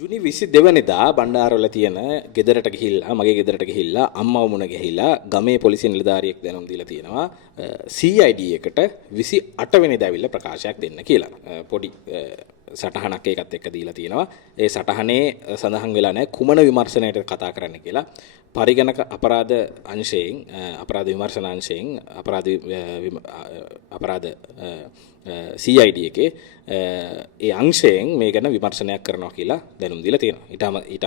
ජුනි 22 වෙනිදා බණ්ඩාරවල තියෙන ගෙදරට ගිහිල්ලා මගේ ගෙදරට ගිහිල්ලා අම්මව මුණ ගැහිලා ගමේ පොලිසිය නිලධාරියෙක් දැනුම් දීලා තියෙනවා CID එකට 28 වෙනිදා ඇවිල්ලා ප්‍රකාශයක් දෙන්න කියලා. පොඩි සටහනක් ඒකත් එක්ක දීලා තියෙනවා. ඒ සටහනේ සඳහන් වෙලා නැහැ කුමන විමර්ශනයකට කතා කරන්න කියලා. පරිගණක අපරාධ අංශයෙන් අපරාධ විමර්ශන අංශයෙන් අපරාධ CID එකේ ඒ අංශයෙන් මේ ගැන විමර්ශනයක් කරනවා කියලා දැනුම් දීලා තියෙනවා. ඊට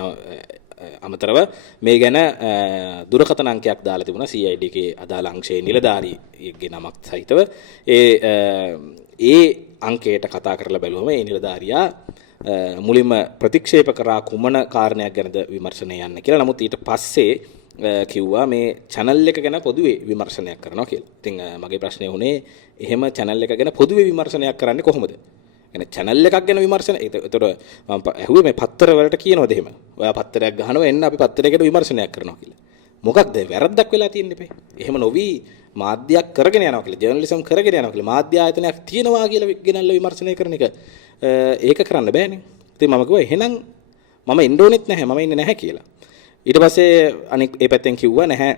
අමතරව මේ ගැන දුරකථන අංකයක් දාලා තිබුණා CID එකේ අදාළ අංශයේ නිලධාරියෙක්ගේ නමක් සහිතව ඒ අංකයට කතා කරලා බැලුවම ඒ නිලධාරියා මුලින්ම ප්‍රතික්ෂේප කරා කුමන කාරණයක් ගැනද විමර්ශනය යන්න කියලා. නමුත් ඊට පස්සේ කිව්වා මේ channel එක ගැන පොදුවේ විමර්ශනයක් කරනවා කියලා. ඉතින් මගේ ප්‍රශ්නේ වුණේ එහෙම channel එක ගැන පොදුවේ විමර්ශනයක් කරන්නේ කොහොමද? يعني channel එකක් ගැන විමර්ශන. ඒතකොට මම ඇහුවේ මේ පත්තර වලට කියනවද එහෙම? ඔයා පත්තරයක් ගහනවා එන්න අපි පත්තරයකට විමර්ශනයක් කරනවා කියලා. මොකක්ද වැරද්දක් වෙලා තියෙන්නේ බේ? එහෙම නොවි මාධ්‍යයක් කරගෙන යනවා කියලා. ජර්නලිසම් කරගෙන යනවා කියලා. මාධ්‍ය ආයතනයක් තියෙනවා කියලා ගෙනල්ලා විමර්ශනය කරන එක ඒක කරන්න බෑනේ. ඉතින් මම කිව්වා එහෙනම් මම එන්න ඕනෙත් නැහැ. මම ඉන්නේ නැහැ කියලා. ඊට පස්සේ අනික ඒ පැත්තෙන් කිව්වා නැහැ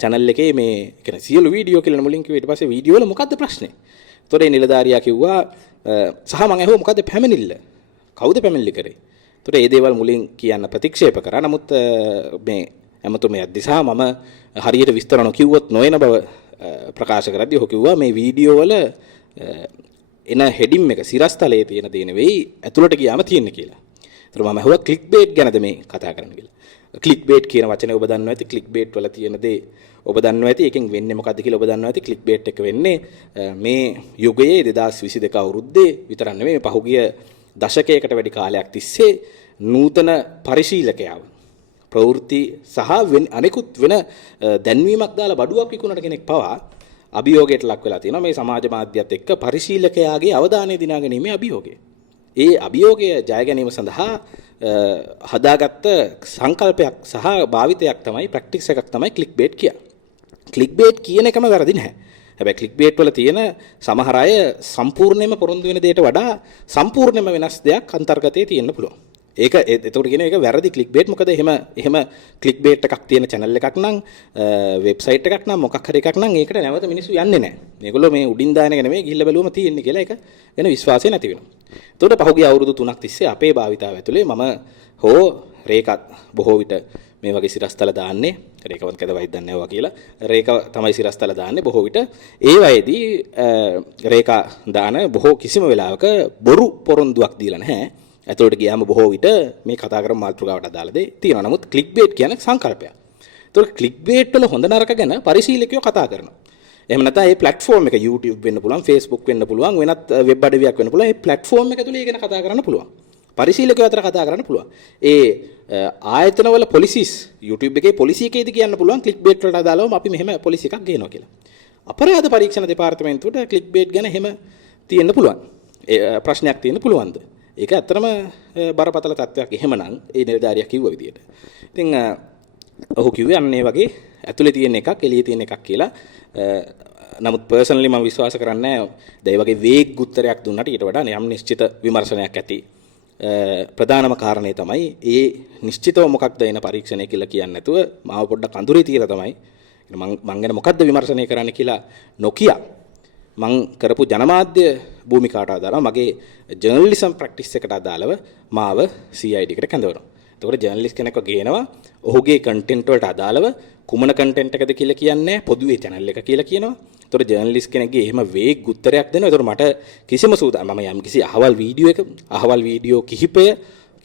channel එකේ මේ කියන්නේ සියලු වීඩියෝ කියලා මුලින් කිව්වා. ඊට පස්සේ වීඩියෝ වල මොකද්ද ප්‍රශ්නේ? ඒතකොට ඒ නිලධාරියා කිව්වා සහ මම ඇහුවා මොකද්ද පැමිණිල්ල? කවුද පැමිණිලි කරේ? ඒතකොට ඒ දේවල් මුලින් කියන්න ප්‍රතික්ෂේප කරා. නමුත් මේ ඇමතුමේ අධිසා මම හරියට විස්තර නොකියුවොත් නොවන බව ප්‍රකාශ කරද්දී ඔහු කිව්වා මේ වීඩියෝ වල එන හෙඩින් එක සිරස්තලයේ තියෙන දේ නෙවෙයි ඇතුළට ගියාම තියෙන්නේ කියලා. ඒතර මම අහුවා ක්ලික් බේට් ගැනද මේ කතා කරන්න කියලා. ක්ලික් බේට් කියන වචනේ ඔබ දන්නවා ඇති. ක්ලික් බේට් වල තියෙන දේ ඔබ දන්නවා ඇති. ඒකෙන් වෙන්නේ මොකද්ද කියලා ඔබ දන්නවා ඇති. ක්ලික් බේට් එක වෙන්නේ මේ යුගයේ 2022 අවුරුද්දේ විතරක් නෙමෙයි මේ පහුගිය දශකයකට වැඩි කාලයක් තිස්සේ නූතන පරිශීලකයව ප්‍රවෘත්ති සහ අනෙකුත් වෙන දැන්වීමක් දාලා බඩුවක් විකුණන කෙනෙක් පවා අභියෝගයට ලක් වෙලා තියෙනවා මේ සමාජ මාධ්‍යයත් එක්ක පරිශීලකයාගේ අවධානය දිනා ගැනීමේ අභියෝගය. ඒ අභියෝගය ජය ගැනීම සඳහා හදාගත්ත සංකල්පයක් සහ භාවිතයක් තමයි ප්‍රැක්ටිස් එකක් තමයි ක්ලික් බේට් කියන්නේ. ක්ලික් බේට් කියන එකම වැරදි නැහැ. හැබැයි ක්ලික් බේට් වල තියෙන සමහර අය සම්පූර්ණයෙන්ම පොරොන්දු වෙන දෙයට වඩා සම්පූර්ණයෙන්ම වෙනස් දෙයක් අන්තර්ගතයේ තියෙන්න පුළුවන්. ඒක එතකොට කියන එක වැරදි ක්ලික් බේට්. මොකද එහෙම ක්ලික් බේට් එකක් තියෙන channel එකක් නම් වෙබ්සයිට් එකක් නම් මොකක් හරි එකක් නම් ඒකට නැවත මිනිස්සු යන්නේ නැහැ. මේගොල්ලෝ මේ උඩින් දාන එක නෙමෙයි ගිහිල්ලා බැලුවම තියෙන්නේ කියලා ඒක වෙන විශ්වාසය නැති වෙනවා. එතකොට පහුගිය අවුරුදු 3ක් තිස්සේ අපේ භාවිතාව ඇතුලේ මම හෝ රේකත් බොහෝ විට මේ වගේ සිරස්තල දාන්නේ රේකවත් කද වයිද දන්නේ නැහැ කියලා. රේක තමයි සිරස්තල දාන්නේ බොහෝ විට. ඒ වයේදී රේකා දාන බොහෝ කිසිම වෙලාවක බොරු පොරොන්දුවක් දීලා නැහැ. ඇතුළට ගියාම බොහෝ විට මේ කතා කරන මාතෘකාවට අදාළ දේ තියෙනවා. නමුත් ක්ලික් බේට් කියන්නේ සංකල්පයක්. ඒතකොට ක්ලික් බේට් වල හොඳ නරක ගැන පරිශීලකයෝ කතා කරනවා. එහෙම නැත්නම් මේ platform එක YouTube වෙන්න පුළුවන්, Facebook වෙන්න පුළුවන්, වෙනත් වෙබ් අඩවියක් වෙන්න පුළුවන්. මේ platform එක තුල ඒ ගැන කතා කරන්න පුළුවන්. පරිශීලකයෝ අතර කතා කරන්න පුළුවන්. ඒ ආයතනවල policies YouTube එකේ policy එකේදී කියන්න පුළුවන් ක්ලික් බේට් වලට අදාළවම අපි මෙහෙම policy එකක් ගේනවා කියලා. අපරාධ පරීක්ෂණ දෙපාර්තමේන්තුවට ක්ලික් බේට් ගැන එහෙම තියෙන්න පුළුවන්. ප්‍රශ්නයක් තියෙන්න පුළුවන්ද? ඒක ඇත්තටම බරපතල තත්ත්වයක්. එහෙමනම් ඒ නිලධාරියා කිව්ව විදියට. ඉතින් ඔහු කිව්වේ අන්න ඒ වගේ ඇතුලේ තියෙන එකක් එළියේ තියෙන එකක් කියලා. නමුත් පර්සනලි මම විශ්වාස කරන්නේ නැහැ. ඒ වගේ වේග උත්තරයක් දුන්නට ඊට වඩා යම් නිශ්චිත විමර්ශනයක් ඇති. ප්‍රධානම කාරණේ තමයි ඒ නිශ්චිතව මොකක්ද එන පරීක්ෂණය කියලා කියන්නේ නැතුව මාව පොඩ්ඩක් අඳුරේ තියලා තමයි මං ගැන මොකද්ද විමර්ශනය කරන්න කියලා නොකිය මං කරපු ජනමාධ්‍ය භූමිකාවට අදාළව මගේ ජර්නලිසම් ප්‍රැක්ටිස් එකට අදාළව මාව CID එකට කැඳවනවා. එතකොට ජර්නලිස්ට් කෙනෙක්ව ගේනවා ඔහුගේ කන්ටෙන්ට් වලට අදාළව කුමන කන්ටෙන්ට් එකද කියලා කියන්නේ පොදුවේ channel එක කියලා කියනවා. එතකොට ජර්නලිස්ට් කෙනෙක්ගේ එහෙම වේග උත්තරයක් දෙනවා. එතකොට මට කිසිම මම යම් කිසි අහවල් වීඩියෝ කිහිපය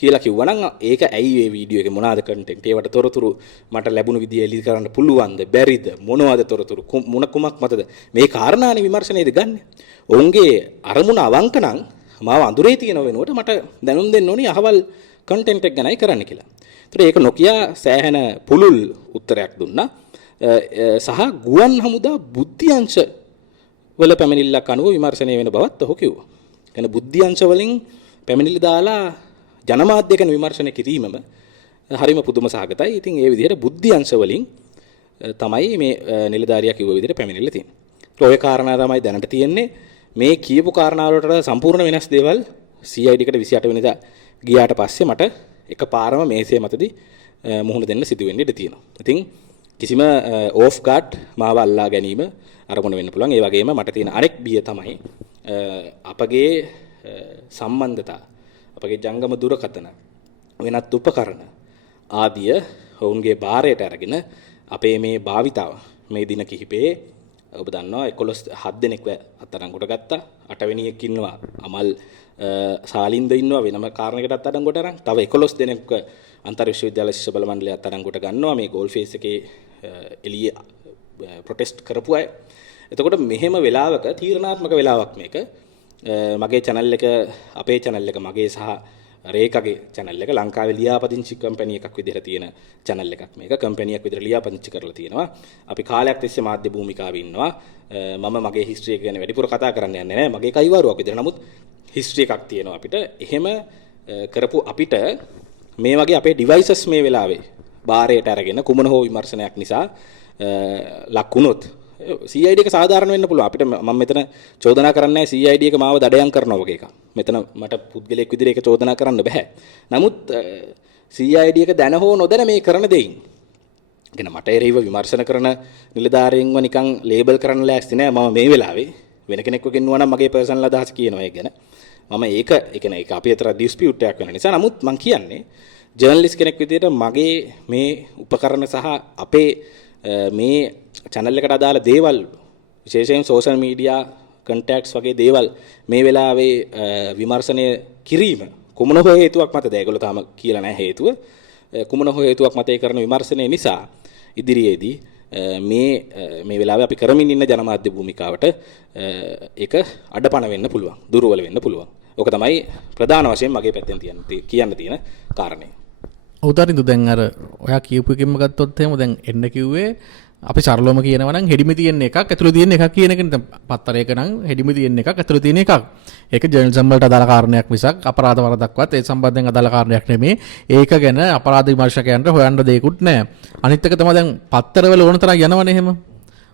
කියලා කිව්වනම් ඒක ඇයි මේ වීඩියෝ එකේ මොනවාද කන්ටෙන්ට් ඒවට තොරතුරු මට ලැබුණු විදිය එලි කරන්න පුළුවන්ද බැරිද මොනවාද තොරතුරු මොන කුමක් මතද මේ කාරණානේ විමර්ශනයේද ගන්න. ඔවුන්ගේ අරමුණ අවංක නම් මාව අඳුරේ තියෙන වෙනුවට මට දැනුම් දෙන්න ඕනේ අහවල් කන්ටෙන්ට් එක ගැනයි කරන්න කියලා. ඒතර ඒක නොකිය සෑහෙන පුළුල් උත්තරයක් දුන්නා. සහ ගුවන් හමුදා බුද්ධිංශ වල පැමිණිල්ලක් අනුව විමර්ශනය වෙන බවත් ඔහු කිව්වා. කියන්නේ බුද්ධිංශ වලින් පැමිණිලි දාලා ජනමාධ්‍ය ගැන විමර්ශනය කිරීමම හරිම පුදුම සහගතයි. ඉතින් ඒ විදිහට බුද්ධිංශ වලින් තමයි මේ නිලධාරියා කිව්ව විදිහට පැමිණිල්ල තියෙන්නේ. ඔය කාරණා තමයි දැනට තියෙන්නේ. මේ කියපු කාරණා වලට සම්පූර්ණ වෙනස් දේවල් CID එකට 28 වෙනිදා ගියාට පස්සේ මට එකපාරම මේසය මතදී මුහුණ දෙන්න සිදු වෙන්න ඉඩ තියෙනවා. ඉතින් කිසිම ඕෆ් ගාඩ් මාව අල්ලා ගැනීම අරමුණ වෙන්න පුළුවන්. ඒ වගේම මට තියෙන අනෙක් බිය තමයි අපගේ සම්බන්ධතා, අපගේ ජංගම දුරකථන, වෙනත් උපකරණ ආදිය ඔවුන්ගේ භාරයට අරගෙන අපේ මේ භාවිතාව මේ දින කිහිපේ ඔබ දන්නවා 7 දෙනෙක්ව අත්අඩංගුවට ගත්තා. 8 වෙනියෙක් ඉන්නවා අමල් සාලින්ද ඉන්නවා වෙනම කාරණයකටත් අත්අඩංගුවට අරන්. තව 11 දෙනෙක්ව අන්තර් විශ්වවිද්‍යාල ශිෂ්‍ය බල මණ්ඩලය අත්අඩංගුවට ගන්නවා මේ ගෝල් ෆේස් එකේ එළියේ ප්‍රොටෙස්ට් කරපු අය. එතකොට මෙහෙම වෙලාවක තීරණාත්මක වෙලාවක් මේක. මගේ channel එක අපේ channel එක මගේ සහ රේකගේ channel එක ලංකාවේ ලියාපදිංචි කම්පැනි එකක් විදිහට තියෙන channel එකක් මේක. කම්පැනි එකක් විදිහට ලියාපදිංචි කරලා තියෙනවා. අපි කාලයක් තිස්සේ මාධ්‍ය භූමිකාවේ ඉන්නවා. මම මගේ history එක ගැන වැඩිපුර කතා කරන්න යන්නේ නැහැ. මගේ කයිවාරුවක් විදිහට. නමුත් history එකක් තියෙනවා අපිට. එහෙම කරපු අපිට මේ වගේ අපේ devices මේ වෙලාවේ බාරයට අරගෙන කුමන හෝ විමර්ශනයක් නිසා ලක් වුණොත් CID එක සාධාරණ වෙන්න පුළුවන්. අපිට මම මෙතන චෝදනා කරන්නේ නැහැ CID එක මාව දඩයම් කරනවා වගේ එකක්. මෙතන මට පුද්ගලයෙක් විදිහට ඒක චෝදනා කරන්න බෑ. නමුත් CID එක දැන හෝ නොදැන මේ කරන දෙයින් කියන මට එරෙහිව විමර්ශන කරන නිලධාරීන්ව නිකන් ලේබල් කරන්න ලෑස්ති නෑ. මම මේ වෙලාවේ වෙන කෙනෙක්ව ගෙන්නුවා නම් මගේ පර්සනල් අදහස කියනවා ඒක ගැන. මම ඒක කියන්නේ ඒක අපි අතර ඩිස්පියුට් එකක් වෙන නිසා. නමුත් මම කියන්නේ ජර්නලිස්ට් කෙනෙක් විදිහට මගේ මේ උපකරණ සහ අපේ මේ channel එකට අදාළ දේවල් විශේෂයෙන් social media contacts වගේ දේවල් මේ වෙලාවේ විමර්ශනය කිරීම කුමන හෝ හේතුවක් මතද ඒගොල්ලෝ තාම කියලා නැහැ හේතුව. කුමන හෝ හේතුවක් මත ඒ කරන විමර්ශනය නිසා ඉදිරියේදී මේ වෙලාවේ අපි කරමින් ඉන්න ජනමාධ්‍ය භූමිකාවට ඒක අඩපණ වෙන්න පුළුවන්, දුර්වල වෙන්න පුළුවන්. ඕක තමයි ප්‍රධාන වශයෙන් මගේ පැත්තෙන් කියන්න තියෙන කාරණේ. උදාරින්දු දැන් අර ඔයා කියපු එකෙන්ම ගත්තොත් එහෙම දැන් එන්න කිව්වේ අපි සරලවම කියනවා නම් හෙඩිමි තියෙන එකක් ඇතුළේ තියෙන එකක් කියන එක නේ. පත්තරයක නම් හෙඩිමි තියෙන එකක් ඇතුළේ තියෙන එකක්. ඒක ජර්නලිසම් වලට අදාළ කාරණයක් මිසක් අපරාධ වරදක්වත් ඒ සම්බන්ධයෙන් අදාළ කාරණයක් නෙමෙයි. ඒක ගැන අපරාධ විමර්ශකයන්ට හොයන්න දෙයක්වත් නැහැ. අනිත් එක තමයි දැන් පත්තරවල ඕන තරම් යනවනේ එහෙම.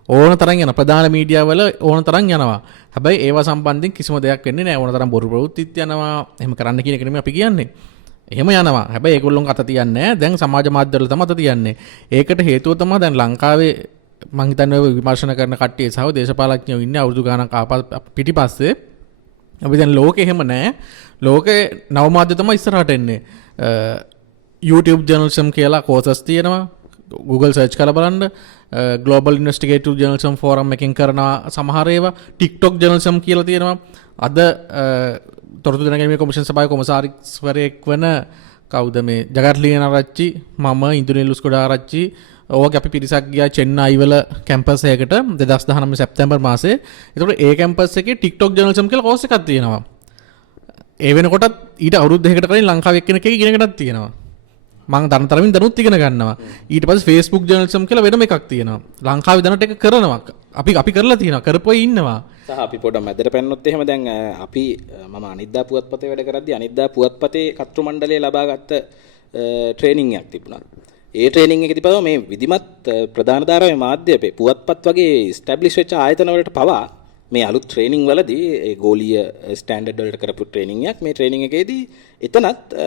ඕන තරම් යන ප්‍රධාන මීඩියා වල ඕන තරම් යනවා. හැබැයි ඒවා සම්බන්ධයෙන් කිසිම දෙයක් වෙන්නේ නැහැ. ඕන තරම් බොරු ප්‍රවෘත්තිත් යනවා. එහෙම කරන්න කියන එක නෙමෙයි අපි කියන්නේ. එහෙම යනවා. හැබැයි ඒගොල්ලොන් අත තියන්නේ නැහැ. දැන් සමාජ මාධ්‍ය වල තමයි අත තියන්නේ. ඒකට හේතුව තමයි දැන් ලංකාවේ මම හිතන්නේ විමර්ශන කරන කට්ටිය සහ දේශපාලඥයෝ ඉන්නේ අවුරුදු ගානක් පිටිපස්සේ. අපි දැන් ලෝකෙ එහෙම නැහැ. ලෝකේ නව මාධ්‍ය තමයි ඉස්සරහට එන්නේ. YouTube journalism කියලා courses තියෙනවා. Google search කරලා බලන්න. Global Investigative Journalism Forum එකෙන් කරනවා සමහර ඒවා. TikTok journalism කියලා තියෙනවා. අද තොරතුරු දැනගැනීමේ කොමිෂන් සභාවේ කොමසාරිස්වරයෙක් වන කවුද මේ ජගත් ලියනාරච්චි මම ඉන්දුනිලුස් කොඩාරච්චි ඕක අපි පිරිසක් ගියා චෙන්නයි වල කැම්පස් එකකට 2019 සැප්තැම්බර් මාසේ. ඒතකොට ඒ කැම්පස් එකේ TikTok journalism කියලා කෝස් එකක් තියෙනවා. ඒ වෙනකොටත් ඊට අවුරුදු දෙකකට කලින් ලංකාවේ එක්කෙනෙක් ඉගෙනගන්නත් තියෙනවා. මම තරමින් දැනුත් ඉගෙන ගන්නවා. ඊට පස්සේ Facebook journalism කියලා වෙනම එකක් තියෙනවා. ලංකාවේ දැනට ඒක කරනවා. අපි කරලා තියෙනවා. කරපොයි ඉන්නවා. සහ අපි පොඩ්ඩක් මැදට පැන්නොත් එහෙම දැන් අපි මම අනිද්දා පුවත්පතේ වැඩ කරද්දී අනිද්දා පුවත්පතේ කර්තෘ මණ්ඩලය ලබාගත් ට්‍රේනින් එකක් තිබුණා. ඒ ට්‍රේනින් එකේදී පවා මේ විධිමත් ප්‍රධාන ධාරාවේ මාධ්‍ය පුවත්පත් වගේ ස්ටැබ්ලිෂ් වෙච්ච ආයතන වලට පවා මේ අලුත් ට්‍රේනින් වලදී ඒ ගෝලීය ස්ටෑන්ඩඩ් වලට කරපු ට්‍රේනින් එකක්. මේ ට්‍රේනින් එකේදී එතනත්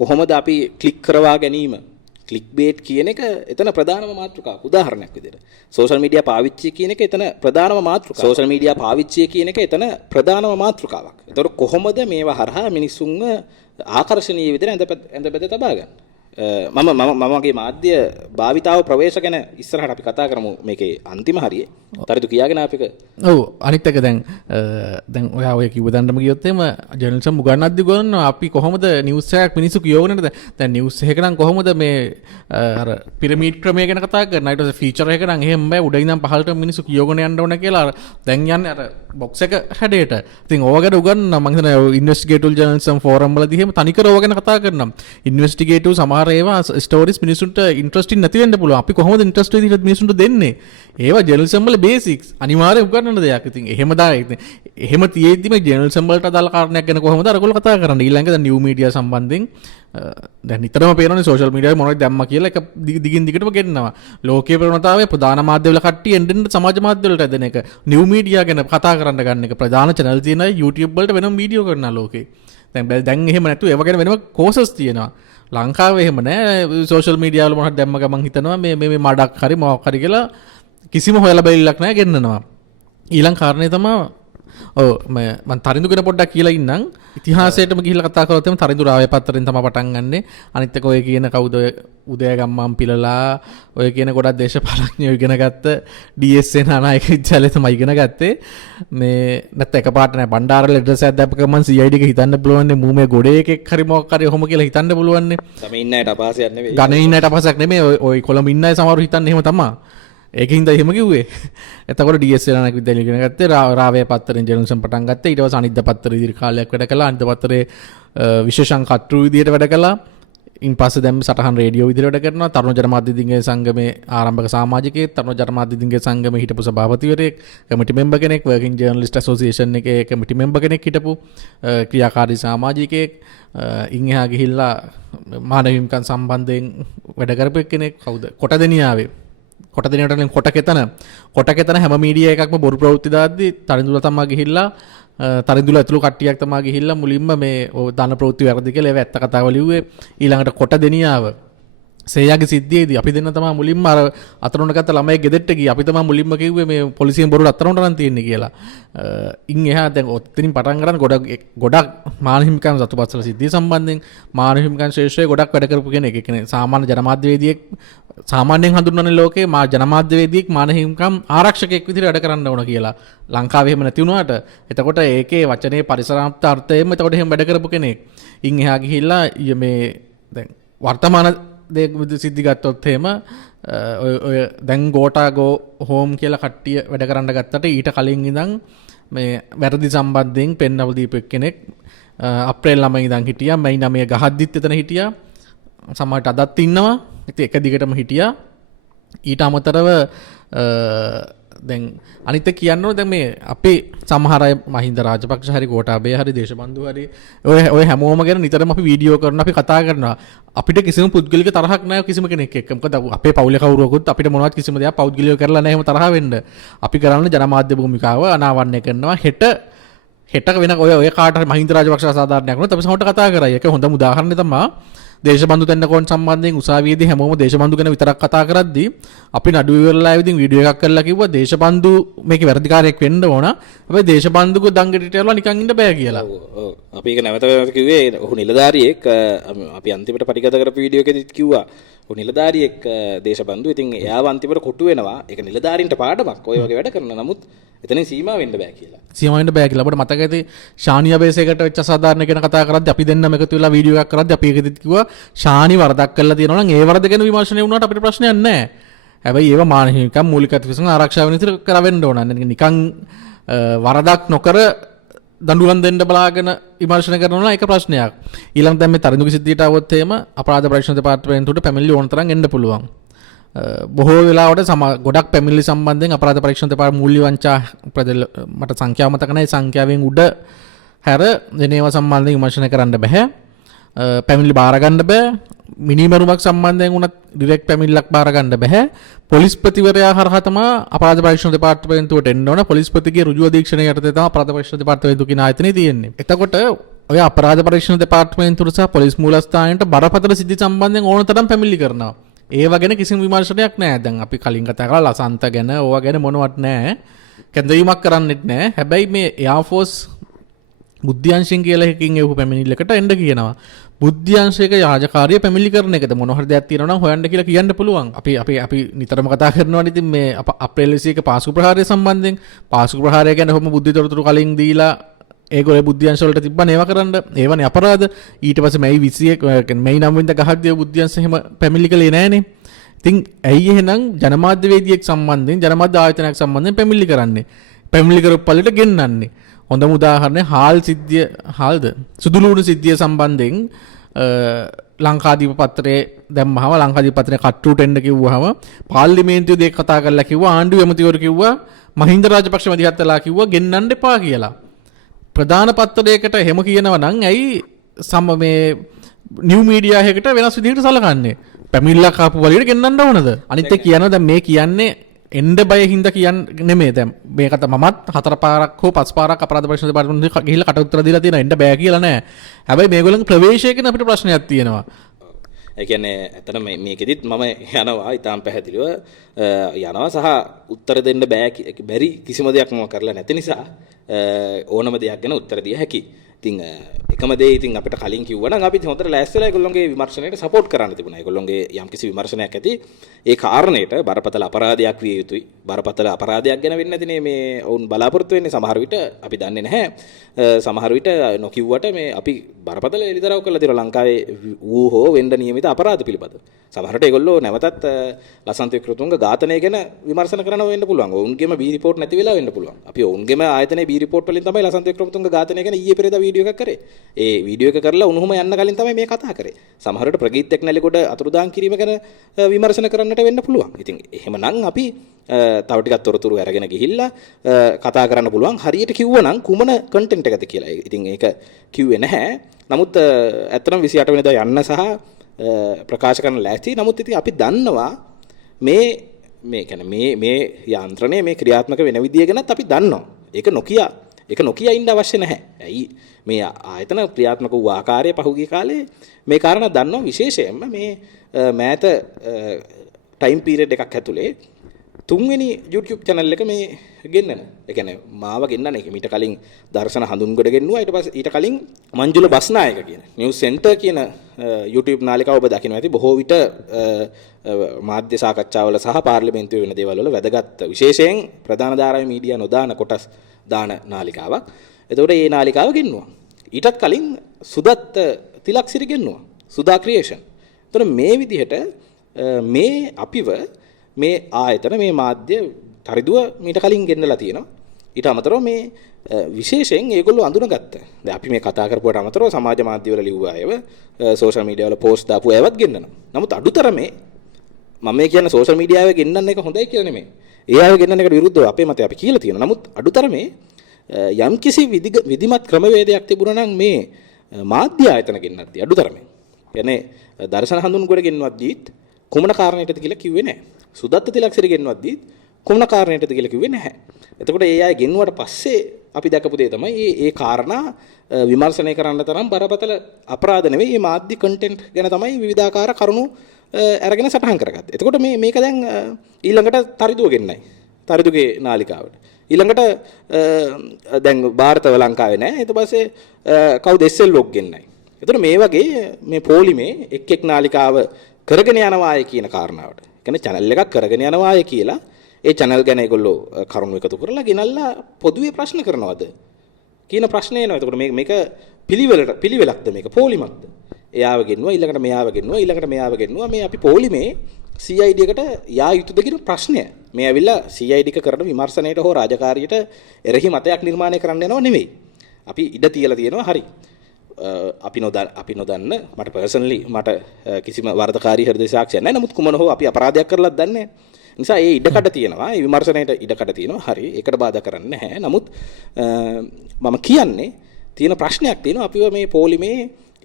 කොහොමද අපි ක්ලික් කරවා ගැනීම ක්ලික් බේට් කියන එක එතන ප්‍රධානම මාතෘකාවක්. උදාහරණයක් විදිහට සෝෂල් මීඩියා පාවිච්චිය කියන එක එතන ප්‍රධානම මාතෘකාවක්. සෝෂල් මීඩියා පාවිච්චිය කියන එක එතන ප්‍රධානම මාතෘකාවක්. ඒතකොට කොහොමද මේවා හරහා මිනිසුන්ව ආකර්ෂණීය විදිහට ඇඳ බැඳ තබා ගන්න. මමගේ මාධ්‍ය භාවිතාව ප්‍රවේශ ගැන ඉස්සරහට අපි කතා කරමු මේකේ අන්තිම හරියේ. තරිදු කියාගෙන අපික. ඔව් අනිත් එක දැන් ඔයා ඔය කිව්ව දන්නම ගියොත් එම ජර්නලිසම් උගන්වද්දි ගොන්න අපි කොහොමද නිවුස් එකක් මිනිස්සු කියවන්නේ දැන් නිවුස් එක නම් කොහොමද මේ අර පිරමීඩ් ක්‍රමය ගැන කතා කරනවා. ඊට පස්සේ ෆීචර් එක නම් එහෙම බෑ උඩ ඉඳන් පහළට මිනිස්සු කියවගෙන යන්න ඕන කියලා අර දැන් යන්නේ අර බොක්ස් එක හැඩයට. ඉතින් ඕවා ගැන උගන්වනවා මම හිතන්නේ ඉන්වෙස්ටිගේටිව් ජර්නලිසම් ෆෝරම් වලදී එහෙම තනිකර ඕවා ගැන කතා කරනවා. ඉන්වෙස්ටිගේටිව් සමහර ඒවා ස්ටෝරිස් මිනිසුන්ට ඉන්ට්‍රස්ටිං නැති වෙන්න පුළුවන්. අපි කොහොමද ඉන්ට්‍රස්ට් විදිහට මිනිසුන්ට දෙන්නේ? ඒවා ජර්නලිසම් වල බේසික්ස් අනිවාර්යයෙන් උගන්වන දෙයක්. ඉතින් එහෙම තියෙද්දි මේ ජර්නලිසම් වලට අදාළ කාරණයක් ගැන කොහොමද අරගොල්ලෝ කතා කරන්නේ? ඊළඟ දැන් නිව් මීඩියා සම්බන්ධයෙන් දැන් නිතරම පේනවනේ සෝෂල් මීඩියාවේ මොනවද දැම්මා කියලා එක දිගින් දිගටම ගෙන්නනවා. ලෝකීය ප්‍රවණතාවය ප්‍රධාන මාධ්‍ය වල කට්ටිය එන්න සමාජ මාධ්‍ය වලට ඇදෙන එක. නිව් මීඩියා ගැන කතා කරන්න ගන්න එක. ප්‍රධාන channel තියෙන YouTube වලට වෙනම වීඩියෝ කරනවා ලෝකේ. දැන් එහෙම නැතු ඒව ගැන වෙනම කෝසස් තියෙනවා. ලංකාවේ එහෙම නෑ. සෝෂල් මීඩියා වල මොනවද දැම්ම ගමන් හිතනවා මේ මඩක් හරි මොකක් හරි කියලා කිසිම හොයලා බැලිලක් නෑ ගෙන්නනවා. ඊළඟ කාරණේ තමයි මම තරිඳු ගැන පොඩ්ඩක් කියලා ඉන්නම්. ඉතිහාසයටම ගිහිල්ලා කතා කරොත් එම තරිඳු රාවය පත්තරෙන් තමයි පටන් ගන්නෙ. අනිත් එක ඔය කියන කවුද උදයගම්මන් පිළලා ඔය කියන ගොඩක් දේශපාලඥයෝ ඉගෙන ගත්ත DSN අනායක විද්‍යාලය තමයි ඉගෙන ගත්තේ. මේ නැත්නම් එකපාරට නෑ බණ්ඩාරවල ඇඩ්‍රස් එකක් දැම්ප ගමන් CID එක හිතන්න පුළුවන් නේ මූ මේ ගොඩේ එකෙක් හරි මොකක් හරි ඔහොම කියලා හිතන්න පුළුවන් නේ. තමයි ඉන්න අයට අපහාසයක් නෙවෙයි. ගණේ ඉන්න අයට අපහාසයක් නෙමෙයි. ඔය කොළඹ ඉන්න අය සමහරව හිතන්නේ එහෙම තමයි. ඒකින්ද එහෙම කිව්වේ. එතකොට DSN අනායක විද්‍යාලය ඉගෙන ගත්තේ රාවය පත්තරෙන් ජර්නලිසම් පටන් ගත්තා. ඊට පස්සේ අනිද්දා පත්තරේ දීර්ඝ කාලයක් වැඩ කළා. අනිද්දා පත්තරේ විශේෂං කර්තෘ විදියට වැඩ කළා. ඉන් පස්සේ දැන් සටහන් රේඩියෝ විදියට වැඩ කරනවා. තරුණ ජනමාධ්‍ය දිගයේ සංගමේ ආරම්භක සමාජිකයෙක්, තරුණ ජනමාධ්‍ය දිගයේ සංගමේ හිටපු සභාපතිවරයෙක්, කමිටි මෙම්බර් කෙනෙක්, වර්කින් ජර්නලිස්ට් ඇසෝසියේෂන් එකේ කමිටි මෙම්බර් කෙනෙක් හිටපු ක්‍රියාකාරී සමාජිකයෙක්. ඉන් එහා ගිහිල්ලා මානව හිමිකම් සම්බන්ධයෙන් වැඩ කරපු කෙනෙක්. කවුද? කොටදෙනියාවේ කොටදෙනියට කොටකෙතන හැම මීඩියා එකක්ම බොරු ප්‍රවෘත්ති දාද්දි තරිඳුල තමා ගිහිල්ලා තරිඳුල ඇතුළු කට්ටියක් තමා ගිහිල්ලා මුලින්ම මේ දාන ප්‍රවෘත්ති වැරදි කියලා ඒව ඇත්ත කතාව ලිව්වේ. ඊළඟට කොටදෙනියාව සේයාගේ සිද්ධියේදී අපි දෙන්න තමයි මුලින්ම අර අතරොණ්ඩ ගත්ත ළමයි ගෙදෙට්ට ගියේ. අපි තමයි මුලින්ම කිව්වේ මේ පොලිසියෙන් බොරු අතරොණ්ඩ නම් තියෙන්නේ කියලා. ඉන් එහා දැන් ඔතනින් පටන් ගන්න ගොඩක් මානව හිමිකම් සතුපත්සල සිද්ධිය සම්බන්ධයෙන් මානව හිමිකම් ශේෂ්ත්‍රයේ ගොඩක් වැඩ කරපු කෙනෙක්. ඒ කියන්නේ සාමාන්‍ය ජනමාධ්‍යවේදියෙක් සාමාන්‍යයෙන් හඳුන්වන ලෝකේ ජනමාධ්‍යවේදියෙක් මානව හිමිකම් ආරක්ෂකයෙක් විදිහට වැඩ කරන්න ඕන කියලා. ලංකාවේ එහෙම නැති වුණාට එතකොට ඒකේ වචනේ පරිසරාර්ථ අර්ථයෙන්ම එතකොට එහෙම වැඩ කරපු කෙනෙක්. ඉන් එහා ගිහිල්ලා මේ දැන් වර්තමාන සිද්ධි ගත්තොත් එහෙම ඔය දැන් ගෝටාගෝ හෝම් කියලා කට්ටිය වැඩ කරන්න ගත්තට ඊට කලින් ඉඳන් මේ වැරදි සම්බන්ධයෙන් පෙන්නවල දීපු කෙනෙක් අප්‍රේල් 9 ඉඳන් හිටියා. මැයි 9 ගහද්දිත් එතන හිටියා. සමහරට අදත් ඉන්නවා. ඉතින් එක දිගටම හිටියා. ඊට අමතරව දැන් අනිත් කියන්න ඕනේ දැන් මේ අපේ සමහර අය මහින්ද රාජපක්ෂ හරි ගෝඨාභය හරි දේශබන්දු හරි ඔය හැමෝම ගැන නිතරම අපි වීඩියෝ කරනවා අපි කතා කරනවා. අපිට කිසිම පුද්ගලික තරහක් නැහැ කිසිම කෙනෙක් එක්ක. මොකද අපේ පවුලේ කවුරුවකුත් අපිට මොනවත් කිසිම දෙයක් පෞද්ගලිකව කරලා නැහැ එහෙම තරහ වෙන්න. අපි කරන්නේ ජනමාධ්‍ය භූමිකාව අනාවරණය කරනවා. හෙට වෙන ඔය කාට හරි මහින්ද රාජපක්ෂ අසාධාරණයක් වුණොත් අපි සමහරට කතා කරා. ඒක හොඳම උදාහරණය තමයි දේශබන්දු තැන්නකෝන් සම්බන්ධයෙන් උසාවියේදී හැමෝම දේශබන්දු ගැන විතරක් කතා කරද්දී අපි නඩු ඉවරලා ආවිදින් වීඩියෝ එකක් කරලා කිව්වා දේශබන්දු මේකේ වැරදිකාරයෙක් වෙන්න ඕන. හැබැයි දේශබන්දුක දංගෙට ඉරලා නිකන් ඉන්න බෑ කියලා. ඔව්. අපි ඒක නැවත කිව්වේ ඔහු නිලධාරියෙක්. අපි අන්තිමට පරිගත කරපු වීඩියෝ එකෙදිත් කිව්වා ඔහු නිලධාරියෙක් දේශබන්දු. ඉතින් එයාව අන්තිමට කොටු වෙනවා. ඒක නිලධාරීන්ට පාඩමක්. ඔය වගේ වැඩ කරන නමුත් එතනින් සීමා වෙන්න බෑ කියලා. සීමා වෙන්න බෑ කියලා. අපිට මතක ඇති ශානිය බේසයකට වෙච්ච අසාධාරණ ගැන කතා කරද්දී අපි දෙන්නම එකතු වෙලා වීඩියෝ එකක් කරද්දී අපි ඒකෙදිත් කිව්වා ශානි වරදක් කරලා තියෙනවා නම් ඒ වරද ගැන විමර්ශනය වුණාට අපිට ප්‍රශ්නයක් නැහැ. හැබැයි ඒව මානව හිමිකම් මූලික අධිපතිතුමන් ආරක්ෂා වෙන විදිහට කරවෙන්න ඕන. නිකන් වරදක් නොකර දඬුවම් දෙන්න බලාගෙන විමර්ශනය කරනවා ඒක ප්‍රශ්නයක්. ඊළඟ දැන් මේ තරිඳුගේ සිද්ධියට આવොත් එහෙම අපරාධ පරීක්ෂණ දෙපාර්තමේන්තුවට පැමිණිලි ඕන තරම් එන්න පුළුවන්. බොහෝ වෙලාවට ගොඩක් පැමිණිලි සම්බන්ධයෙන් අපරාධ පරීක්ෂණ දෙපාර්තමේන්තුවේ මූල්‍ය වංචා මට සංඛ්‍යාව මතක නැහැ. සංඛ්‍යාවෙන් උඩ හැර දෙනේව සම්බන්ධයෙන් විමර්ශනය කරන්න බෑ. පැමිණිලි බාර ගන්න බෑ. මිනිමරුමක් සම්බන්ධයෙන් උනත් ඩිරෙක්ට් පැමිණිල්ලක් බාර ගන්න බෑ. පොලිස්පතිවරයා හරහා තමයි අපරාධ පරීක්ෂණ දෙපාර්තමේන්තුවට එන්න ඕන. පොලිස්පතිගේ ඍජු අධීක්ෂණය යටතේ තමයි අපරාධ පරීක්ෂණ දෙපාර්තමේන්තුව කියන ආයතනය තියෙන්නේ. එතකොට ඔය අපරාධ පරීක්ෂණ දෙපාර්තමේන්තුවට සහ පොලිස් මූලස්ථානයට බරපතල සිද්ධි සම්බන්ධයෙන් ඕන තරම් පැමිණිලි කරනවා. ඒව ගැන කිසිම විමර්ශනයක් නැහැ. දැන් අපි කලින් කතා කරලා ලසන්ත ගැන ඕවා ගැන මොනවත් නැහැ. කැඳවීමක් කරන්නෙත් නැහැ. හැබැයි මේ එයාෆෝස් බුද්ධ්‍යංශයෙන් කියලා එකකින් එවපු පැමිණිල්ලකට එන්න කියනවා. බුද්ධ්‍යංශයක රාජකාරිය පැමිණිලි කරන එකද මොන හරි දෙයක් තියෙනවා නම් හොයන්න කියලා කියන්න පුළුවන්. අපි නිතරම කතා කරනවා ඉතින් මේ අප්‍රේල් 21 පාස්කු ප්‍රහාරය සම්බන්ධයෙන් පාස්කු ප්‍රහාරය ගැන කොහොම බුද්ධි තොරතුරු කලින් දීලා ඒගොල්ලෝ බුද්ධ්‍යංශ වලට තිබ්බනේ ඒවා කරන්න. ඒවනේ අපරාධ. ඊට පස්සේ මැයි 21 මැයි 9 වෙනිදා ගහද්දී බුද්ධ්‍යංශ එහෙම පැමිණිලි කළේ නැහනේ. ඉතින් ඇයි එහෙනම් ජනමාධ්‍යවේදියෙක් සම්බන්ධයෙන් ජනමාධ්‍ය ආයතනයක් සම්බන්ධයෙන් පැමිණිලි කරන්නේ? පැමිණිලි කරපු පළලට ගෙන්නන්නේ. හොඳම උදාහරණය සුදුලූණු සිද්ධිය සම්බන්ධයෙන් ලංකාදීප පත්‍රයේ දැම්මහම ලංකාදීප පත්‍රයේ කට්ටුට එන්න කිව්වහම පාර්ලිමේන්තුවේ දෙයක් කතා කරලා කිව්වා ආණ්ඩුවේ ඇමතිවරු කිව්වා මහින්ද රාජපක්ෂ මැදිහත් වෙලා කිව්වා ගෙන්නන්න එපා කියලා. ප්‍රධාන පත්‍රයකට එහෙම කියනවා නම් ඇයි මේ නිව් මීඩියා එකකට වෙනස් විදිහකට සලකන්නේ? පැමිණිල්ලක් ආපු වලියට ගෙන්නන්න ඕනද? අනිත් එක කියනවා දැන් මේ කියන්නේ එන්න බය හින්දා කියන්නේ නෙමෙයි. දැන් මේකට මමත් 4 පාරක් හෝ 5 පාරක් අපරාධ පරීක්ෂණ දෙපාර්තමේන්තුවේ ගිහිල්ලා කට උත්තර දීලා තියෙනවා. එන්න බෑ කියලා නෑ. හැබැයි මේගොල්ලන්ගේ ප්‍රවේශය ගැන අපිට ප්‍රශ්නයක් තියෙනවා. ඒ කියන්නේ ඇත්තට මේකෙදිත් මම යනවා ඊටාම් පැහැදිලිව යනවා සහ උත්තර දෙන්න බැරි කිසිම දෙයක් මම කරලා නැති නිසා ඕනම දෙයක් ගැන උත්තර දිය හැකියි. ඉතින් එකම දේ ඉතින් අපිට කලින් කිව්වනම් අපි හොඳට ලෑස්තිලා ඒගොල්ලෝගේ විමර්ශනයට සපෝට් කරන්න තිබුණා. ඒගොල්ලෝගේ යම්කිසි විමර්ශනයක් ඇති ඒ කාරණේට බරපතල අපරාධයක් විය යුතුයි. බරපතල අපරාධයක් ගැන වෙන්නේ නැතිනේ මේ වුන් බලාපොරොත්තු වෙන්නේ. සමහර විට අපි දන්නේ නැහැ. සමහර විට නොකියුවට මේ අපි බරපතල එලිදරව් කරලා තියෙනවා ලංකාවේ වූ හෝ වෙන්න නියමිත අපරාධ පිළිබඳව. සමහරට ඒගොල්ලෝ නැවතත් ලසන්ත වික්‍රතුංග ඝාතනය ගැන විමර්ශන කරනවා වෙන්න පුළුවන්. ඔවුන්ගේම බී රිපෝට් නැති වෙලා වෙන්න පුළුවන්. අපි ඔවුන්ගේම ආයතනයේ බී රිපෝට් වලින් තමයි ලසන්ත වික්‍රතුංග ඝාතනය ගැන ඊයේ පෙරේදා වීඩියෝ එකක් කරේ. ඒ වීඩියෝ එක කරලා උණුහුම යන්න කලින් තමයි මේ කතා කරේ. සමහරට ප්‍රගීත් එක්නැලිගොඩ අතුරුදාන් කිරීම ගැන විමර්ශන කරන්නට වෙන්න පුළුවන්. ඉතින් එහෙමනම් අපි තව ටිකක් තොරතුරු අරගෙන ගිහිල්ලා කතා කරන්න පුළුවන්. හරියට කිව්වනම් කුමන කන්ටෙන්ට් එකද කියලා. ඉතින් ඒක කිව්වේ නැහැ. නමුත් ඇත්තටම 28 වෙනිදා යන්න සහ ප්‍රකාශ කරන්න ලෑස්ති. නමුත් ඉතින් අපි දන්නවා මේ කියන්නේ මේ යාන්ත්‍රණය මේ ක්‍රියාත්මක වෙන විදිය ගැනත් අපි දන්නවා. ඒක නොකිය ඉන්න අවශ්‍ය නැහැ. ඇයි මේ ආයතන ක්‍රියාත්මක වූ ආකාරය පහුගිය කාලේ මේ කාරණා දන්නවා. විශේෂයෙන්ම මේ මෑත ටයිම් පීරියඩ් එකක් ඇතුලේ තුන්වෙනි YouTube channel එක මේ ගෙන්නන. ඒ කියන්නේ මාව ගෙන්නන එක. ඊට කලින් දර්ශන හඳුන්ගොඩ ගෙන්නුවා. ඊට පස්සේ ඊට කලින් මංජුල බස්නායක කියන නිවුස් සෙන්ටර් කියන YouTube නාලිකාව ඔබ දකින්න ඇති. බොහෝ විට මාධ්‍ය සාකච්ඡාවල සහ පාර්ලිමේන්තුවේ වෙන දේවල් වල වැදගත් විශේෂයෙන් ප්‍රධාන ධාරාවේ මීඩියා නොදාන කොටස් දාන නාලිකාවක්. එතකොට මේ නාලිකාව ගෙන්නුවා. ඊටත් කලින් සුදත් තිලක්සිරි ගෙන්නුවා. සුදා ක්‍රියේෂන්. එතකොට මේ විදිහට මේ අපිව මේ ආයතන මේ මාධ්‍ය පරිදුව මීට කලින් ගෙන්නලා තියෙනවා. ඊට අමතරව මේ විශේෂයෙන් ඒගොල්ලෝ අඳුනගත්ත. දැන් අපි මේ කතා කරපුවට අමතරව සමාජ මාධ්‍ය වල ලිව්ව අයව සෝෂල් මීඩියා වල පෝස්ට් දාපු අයවත් ගෙන්නනවා. නමුත් අඩුතරමේ මම මේ කියන්නේ සෝෂල් මීඩියාවේ ගෙන්නන්න එක හොඳයි කියලා නෙමෙයි. ඒ අයව ගෙන්නන එකට විරුද්ධව අපේ මතය අපි කියලා තියෙනවා. නමුත් අඩුතරමේ යම්කිසි විධිමත් ක්‍රමවේදයක් තිබුණා නම් මේ මාධ්‍ය ආයතන ගෙන්නද්දී අඩුතරමේ. يعني දර්ශන හඳුන්ගොඩ ගෙන්නවද්දීත් කුමන කාරණයටද කියලා කිව්වේ නැහැ. සුදත්ත තිලක්සිරි ගෙන්නවද්දීත් කුමන කාරණයටද කියලා කිව්වේ නැහැ. එතකොට ඒ අය ගෙන්නුවට පස්සේ අපි දැකපු දේ තමයි ඒ කාරණා විමර්ශනය කරන්න තරම් බරපතල අපරාධ නෙවෙයි. මේ මාධ්‍ය කන්ටෙන්ට් ගැන තමයි විවිධාකාර කරුණු අරගෙන සටහන් කරගත්තේ. එතකොට මේක දැන් ඊළඟට තරිදුව ගෙන්නයි. තරිදුගේ නාලිකාවට. ඊළඟට දැන් ಭಾರತව ලංකාවේ නැහැ. ඊට පස්සේ කවුද SL log ගෙන්නයි. එතකොට මේ වගේ මේ පොලිමේ එක් නාලිකාව කරගෙන යනවායි කියන කාරණාවට. කියන්නේ channel එකක් කරගෙන යනවායි කියලා ඒ channel ගැන ඒගොල්ලෝ කරුණු එකතු කරලා ගෙනල්ලා පොදුවේ ප්‍රශ්න කරනවද කියන ප්‍රශ්නේ එනවා. එතකොට මේක පිළිවෙලක්ද මේක පොලිමක්ද? එයාව ගෙන්නුවා ඊළඟට මෙයාව ගෙන්නුවා ඊළඟට මෙයාව ගෙන්නුවා. මේ අපි පොලිමේ CID එකට යා යුතුද කියන ප්‍රශ්නය. මේ ඇවිල්ලා CID එක කරන විමර්ශනයට හෝ රාජකාරියට එරෙහි මතයක් නිර්මාණය කරන්න යනව නෙවෙයි. අපි ඉඩ තියලා තියෙනවා හරි. අපි නොදන්න මට පර්සනලි මට කිසිම වරදකාරී හෘද සාක්ෂියක් නැහැ. නමුත් කුමන හෝ අපි අපරාධයක් කරලත් දන්නේ නැහැ. නිසා ඒ ඉඩකඩ තියෙනවා. ඒ විමර්ශනයට ඉඩකඩ තියෙනවා. හරි. ඒකට බාධා කරන්නේ නැහැ. නමුත් මම කියන්නේ තියෙන ප්‍රශ්නයක් තියෙනවා. අපිව මේ පොලිමේ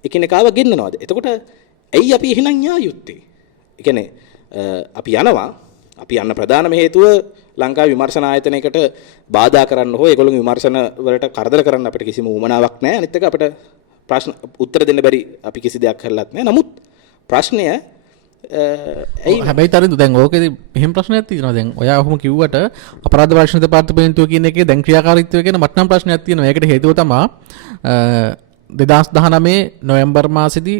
එකිනෙකාව ගෙන්නනවාද? එතකොට ඇයි අපි එහෙනම් යා යුත්තේ? ඒ කියන්නේ අපි යනවා. අපි යන්න ප්‍රධානම හේතුව ලංකාවේ විමර්ශන ආයතනයකට බාධා කරන්න හෝ ඒගොල්ලෝගේ විමර්ශන වලට කරදර කරන්න අපිට කිසිම උවමනාවක් නැහැ. අනිත් එක අපිට ප්‍රශ්න උත්තර දෙන්න බැරි අපි කිසි දෙයක් කරලත් නැහැ. නමුත් ප්‍රශ්නය ඇයි හැබැයි තරිදු දැන් ඕකේදී මෙහෙම ප්‍රශ්නයක් තියෙනවා. දැන් ඔයා ඔහොම කිව්වට අපරාධ පරීක්ෂණ දෙපාර්තමේන්තුව කියන එකේ දැන් ක්‍රියාකාරීත්වය ගැන මට නම් ප්‍රශ්නයක් තියෙනවා. ඒකට හේතුව තමයි 2019 නොවැම්බර් මාසෙදී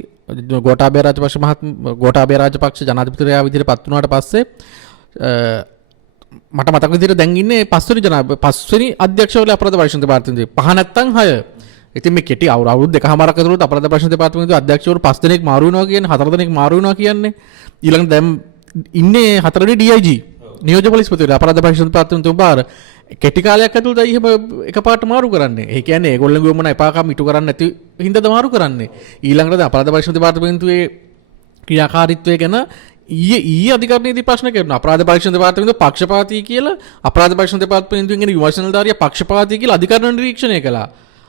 ගෝඨාභය රාජපක්ෂ ජනාධිපතිවරයා විදිහට පත් වුණාට පස්සේ මට මතක විදිහට දැන් ඉන්නේ පස්වෙනි අධ්‍යක්ෂවරයා අපරාධ පරීක්ෂණ දෙපාර්තමේන්තුවේ 5 නැත්තම් 6. ඉතින් මේ කෙටි අවුරුදු දෙකමාරක් ඇතුළත අපරාධ පරීක්ෂණ දෙපාර්තමේන්තුවේ අධ්‍යක්ෂවරු 5 දෙනෙක් මාරු වෙනවා කියන්නේ 4 දෙනෙක් මාරු වෙනවා කියන්නේ ඊළඟට දැන් ඉන්නේ 4 වෙනි DIG නියෝජ්‍ය පොලිස්පතිවරයා අපරාධ පරීක්ෂණ දෙපාර්තමේන්තුව බාර කෙටි කාලයක් ඇතුළත එහෙම එකපාරට මාරු කරන්නේ. ඒ කියන්නේ ඒගොල්ලන්ගේ මොන එපාකම් ඉටු කරන්නේ නැති හින්දාද මාරු කරන්නේ. ඊළඟට අපරාධ පරීක්ෂණ දෙපාර්තමේන්තුවේ ක්‍රියාකාරීත්වය ගැන ඊයේ අධිකරණයේදී ප්‍රශ්න කරනවා. අපරාධ පරීක්ෂණ දෙපාර්තමේන්තුව පක්ෂපාතී කියලා අපරාධ පරීක්ෂණ දෙපාර්තමේන්තුවෙන් එන විමර්ශනධාරියා පක්ෂපාතී කියලා අධිකරණ නිරීක්ෂණය කළා.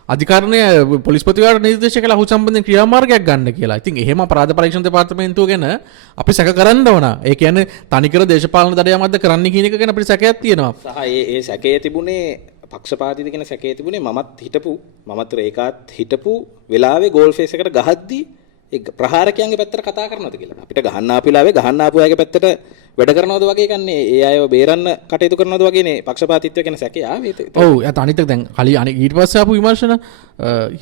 අධිකරණය පොලිස්පතිවරයාට නිර්දේශ කළ ඔහු සම්බන්ධයෙන් ක්‍රියාමාර්ගයක් ගන්න කියලා. ඉතින් එහෙම අපරාධ පරීක්ෂණ දෙපාර්තමේන්තුව ගැන අපි සැක කරන්න ඕන. ඒ කියන්නේ තනිකර දේශපාලන දඩයමක්ද කරන්න කියන එක ගැන අපිට සැකයක් තියෙනවා. සහ ඒ සැකයේ තිබුණේ පක්ෂපාතීද කියන සැකයේ තිබුණේ මමත් රේකාත් හිටපු වෙලාවේ ගෝල් ෆේස් එකට ගහද්දී ඒ ප්‍රහාරකයන්ගේ පැත්තට කතා කරනවද කියලා. අපිට ගහන්න ආපු වෙලාවේ ගහන්න ආපු අයගේ පැත්තට වැඩ කරනවද වගේ කන්නේ ඒ අයව බේරන්න කටයුතු කරනවද වගේනේ පක්ෂපාතීත්වය ගැන සැකේ ආවේ. ඔව් එයා අනිත් දැන් කලින් අනිත් ඊට පස්සේ ආපු විමර්ශන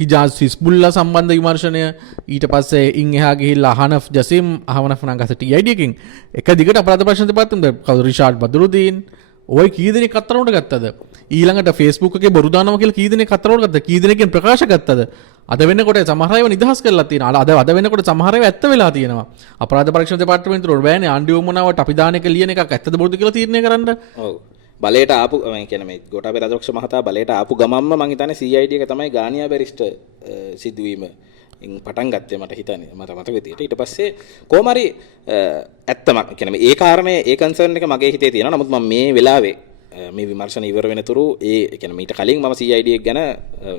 හිජාස් හිස්බුල්ලා සම්බන්ධ විමර්ශනය ඊට පස්සේ ඉන් එහා ගිහිල්ලා අහනෆ් ජසීම් අහවනෆ් නම් ගස TID එකකින් එක දිගට අපරාධ ප්‍රශ්න දෙපාර්තමේන්තුව කවුරු රිෂාඩ් බදුරුදීන් ඔය කී දෙනෙක් අත්තරවට ගත්තද ඊළඟට Facebook එකේ බොරු දානවා කියලා කී දෙනෙක් අත්තරවට ගත්තද කී දෙනෙක්ගෙන් ප්‍රකාශ ගත්තද අද වෙනකොට සමහර අයව නිදහස් කරලා තියෙනවා අද වෙනකොට සමහර අයව ඇත්ත වෙලා තියෙනවා අපරාධ පරීක්ෂණ දෙපාර්තමේන්තුවට බෑනේ ආණ්ඩුව මොනවට අපි දාන එක ලියන එකක් ඇත්තද බොරුද කියලා තීරණය කරන්න ඔව් බලයට ආපු මම කියන්නේ මේ ගෝඨාභය රාජපක්ෂ මහතා බලයට ආපු ගමම්ම මම හිතන්නේ CID එක තමයි ගානියා බැරිස්ටර් සිදුවීම පටන් ගත්තේ මට හිතන්නේ මට මතක විදියට ඊට පස්සේ කොහොම හරි ඇත්තම කියන්නේ ඒ කාරණේ ඒ කන්සර්න් එක මගේ හිතේ තියෙනවා නමුත් මම මේ වෙලාවේ මේ විමර්ශන ඉවර වෙනතුරු ඒ කියන්නේ මීට කලින් මම CID එක ගැන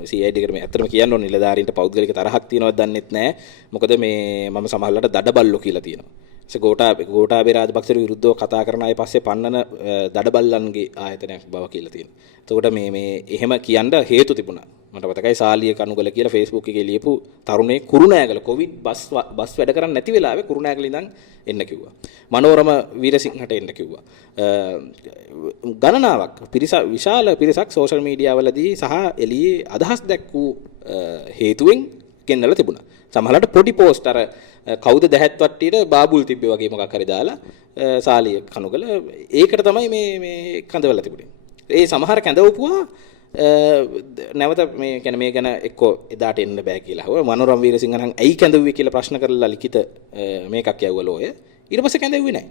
CID එකට මේ ඇත්තටම කියන්න ඕනේ නිලධාරීන්ට පෞද්ගලික තරහක් තියෙනවද දන්නෙත් නැහැ මොකද මේ මම සමහරවිට දඩබල්ලෝ කියලා තියෙනවා ගෝඨාභය රාජපක්ෂට විරුද්ධව කතා කරන අය පස්සේ පන්නන දඩබල්ලන්ගේ ආයතනයක් බව කියලා තියෙනවා. එතකොට මේ එහෙම කියන්න හේතු තිබුණා. මට මතකයි සාලිය කණුගල කියලා Facebook එකේ ලියපු තරුණේ කුරුණෑගල කොවිඩ් බස් වැඩ කරන්නේ නැති වෙලාවේ කුරුණෑගල ඉඳන් එන්න කිව්වා. මනෝරම වීරසිංහට එන්න කිව්වා. ගණනාවක් විශාල පිරිසක් සෝෂල් මීඩියා වලදී සහ එළියේ අදහස් දැක්වූ හේතුවෙන් ගෙන්නලා තිබුණා. සමහරවිට පොඩි පෝස්ට් අර කවුද දැහැත් වට්ටියට බාබුල් තිබ්බේ වගේ මොකක් හරි දාලා සාලිය කණුගල ඒකට තමයි මේ කඳවලා තිබුණේ. ඒ සමහර කැඳවපුවා නැවත මේ කියන්නේ මේ ගැන එක්කෝ එදාට එන්න බෑ කියලා. හොය මනෝරම වීරසිංහ නම් ඇයි කැඳවුවේ කියලා ප්‍රශ්න කරලා ලිඛිත මේකක් යවුවල ඔය. ඊට පස්සේ කැඳවුවේ නැහැ.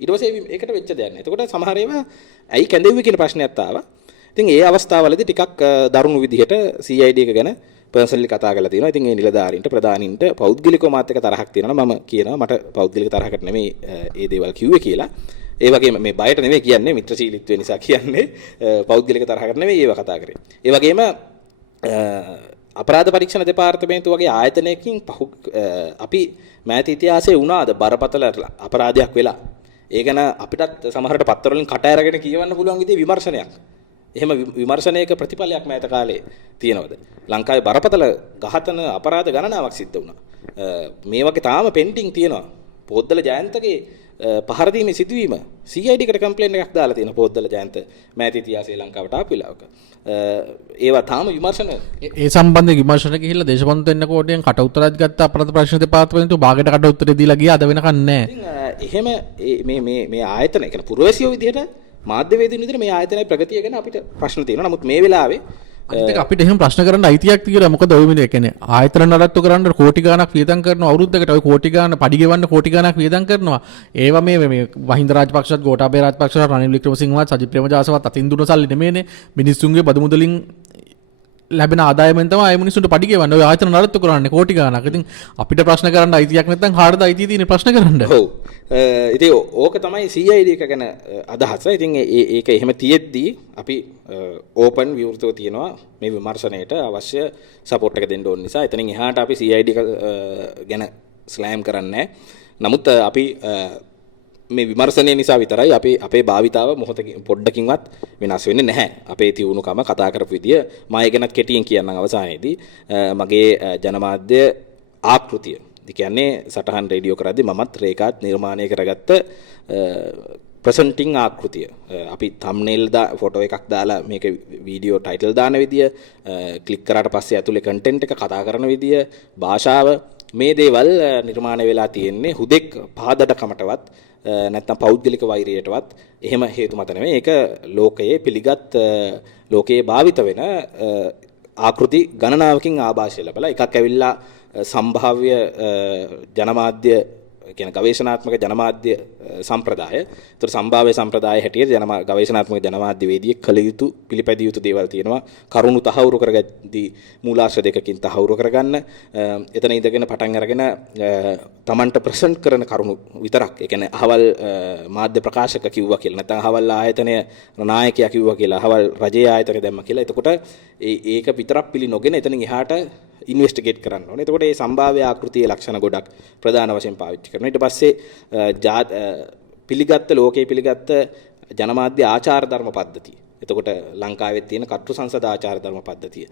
ඊට පස්සේ ඒකට වෙච්ච දෙයක් නෑ. එතකොට සමහර ඒවා ඇයි කැඳවුවේ කියන ප්‍රශ්නයක් ආවා. ඉතින් ඒ අවස්ථාවවලදී ටිකක් දරුණු විදිහට CID එක ගැන පර්සනලි කතා කරලා තියෙනවා. ඉතින් ඒ නිලධාරීන්ට ප්‍රධානීන්ට පෞද්ගලිකව මාත් එක්ක තරහක් තියෙනවා. මම කියනවා මට පෞද්ගලික තරහකට නෙමෙයි ඒ දේවල් කිව්වේ කියලා. ඒ වගේම මේ බයට නෙමෙයි කියන්නේ මිත්‍රශීලීත්වය නිසා කියන්නේ පෞද්ගලික තරහකට නෙමෙයි ඒව කතා කරේ. ඒ වගේම අපරාධ පරීක්ෂණ දෙපාර්තමේන්තුව වගේ ආයතනයකින් අපි මෑත ඉතිහාසයේ වුණාද බරපතල අපරාධයක් වෙලා. ඒ ගැන අපිටත් සමහරට පත්තර වලින් කට ඇරගෙන කියවන්න පුළුවන් විදිහේ විමර්ශනයක්. එහෙම විමර්ශනයක ප්‍රතිඵලයක් මෑත කාලේ තියෙනවද? ලංකාවේ බරපතල ඝාතන අපරාධ ගණනාවක් සිද්ධ වුණා. මේ වගේ තාම පෙන්ඩිං තියෙනවා. පොද්දල ජයන්තගේ පහර දීමේ සිදුවීම CID එකට කම්ප්ලේන්ට් එකක් දාලා තියෙනවා පොද්දල ජයන්ත මෑත ඉතිහාසයේ ලංකාවට ආපු වෙලාවක. ඒවා තාම විමර්ශන ඒ සම්බන්ධ විමර්ශන ගිහිල්ලා දේශපාලන දෙන්න කෝටියෙන් කට උත්තරයක් ගත්ත අපරාධ ප්‍රශ්න දෙපාර්තමේන්තුව භාගයට කට උත්තරේ දීලා ගියා අද වෙනකන් නැහැ. එහෙම මේ ආයතන ඒ කියන්නේ පුරවැසියෝ විදිහට මාධ්‍යවේදීන් විදිහට මේ ආයතනයේ ප්‍රගතිය ගැන අපිට ප්‍රශ්න තියෙනවා. නමුත් මේ වෙලාවේ අනිත් අපිට එහෙම ප්‍රශ්න කරන්න අයිතියක් තියෙනවා. මොකද ඔය මිනිහ කියන්නේ ආයතන නඩත්තු කරන්න කෝටි ගාණක් වියදම් කරනවා අවුරුද්දකට. ඔය කෝටි ගාණ පඩි ගෙවන්න කෝටි ගාණක් වියදම් කරනවා. ඒවා මේ වහින්ද රාජපක්ෂත් ගෝඨාභය රාජපක්ෂත් රනිල් වික්‍රමසිංහවත් සජිත් ප්‍රේමදාසවත් අතින් දුන්න සල්ලි නෙමෙයිනේ. මිනිස්සුන්ගේ බදු මුදලින් ලැබෙන ආදායමෙන් තමයි අය මිනිස්සුන්ට පඩි ගෙවන්නේ. ඔය ආයතන නඩත්තු කරන්නේ කෝටි ගාණක්. ඉතින් අපිට ප්‍රශ්න කරන්න අයිතියක් නැත්නම් කාටද අයිතිය තියෙන්නේ ප්‍රශ්න කරන්න? ඔව්. ඉතින් ඕක තමයි CID එක ගැන අදහස. ඉතින් ඒක එහෙම තියෙද්දී අපි ඕපන් විවෘතව තියෙනවා මේ විමර්ශනයට අවශ්‍ය සපෝට් එක දෙන්න ඕන නිසා. එතනින් එහාට අපි CID එක ගැන ස්ලෑම් කරන්නේ නමුත් අපි මේ විමර්ශනය නිසා විතරයි අපි අපේ භාවිතාව මොහොතකින් පොඩ්ඩකින්වත් වෙනස් වෙන්නේ නැහැ. අපේ තියුණුකම කතා කරපු විදිය මම ඒ ගැනත් කෙටියෙන් කියන්නම් අවසානයේදී. මගේ ජනමාධ්‍ය ආකෘතිය. ඒ කියන්නේ සටහන් රේඩියෝ කරද්දී මමත් රේඛාත් නිර්මාණය කරගත්ත ප්‍රසන්ටිං ආකෘතිය. අපි thumbnail ෆොටෝ එකක් දාලා මේක වීඩියෝ ටයිටල් දාන විදිය, ක්ලික් කරාට පස්සේ ඇතුලේ කන්ටෙන්ට් එක කතා කරන විදිය, භාෂාව මේ දේවල් නිර්මාණය වෙලා තියෙන්නේ හුදෙක් පහදඩකමටවත් නැත්නම් පෞද්ගලික වෛරයටවත් එහෙම හේතු මත නෙමෙයි. ඒක ලෝකයේ පිළිගත් ලෝකයේ භාවිත වෙන ආකෘති ගණනාවකින් ආభాෂය ලැබලා එකක් ඇවිල්ලා සම්භාව්‍ය ජනමාධ්‍ය කියන ගවේෂණාත්මක ජනමාධ්‍ය සම්ප්‍රදාය. ඒතර සම්භාව්‍ය සම්ප්‍රදාය හැටියට ගවේෂණාත්මක ජනමාධ්‍යවේදියෙක් කළ යුතු පිළිපැදිය යුතු දේවල් තියෙනවා. කරුණු තහවුරු කරගද්දී මූලාශ්‍ර දෙකකින් තහවුරු කරගන්න. එතන ඉඳගෙන පටන් අරගෙන තමන්ට ප්‍රසන්ට් කරන කරුණු විතරක්. ඒ කියන්නේ අහවල් මාධ්‍ය ප්‍රකාශක කිව්වා කියලා නැත්නම් අහවල් ආයතනය නායකයා කිව්වා කියලා අහවල් රජයේ ආයතනය දැම්ම කියලා. එතකොට ඒක විතරක් පිළි නොගෙන එතනින් එහාට ඉන්වෙස්ටිගේට් කරන්න ඕනේ. එතකොට මේ සම්භාව්‍ය ආකෘතියේ ලක්ෂණ ගොඩක් ප්‍රධාන වශයෙන් පාවිච්චි කරනවා. ඊට පස්සේ ලෝකයේ පිළිගත්ත ජනමාධ්‍ය ආචාර ධර්ම පද්ධතිය. එතකොට ලංකාවේ තියෙන කට්ටු සංසද ආචාර ධර්ම පද්ධතිය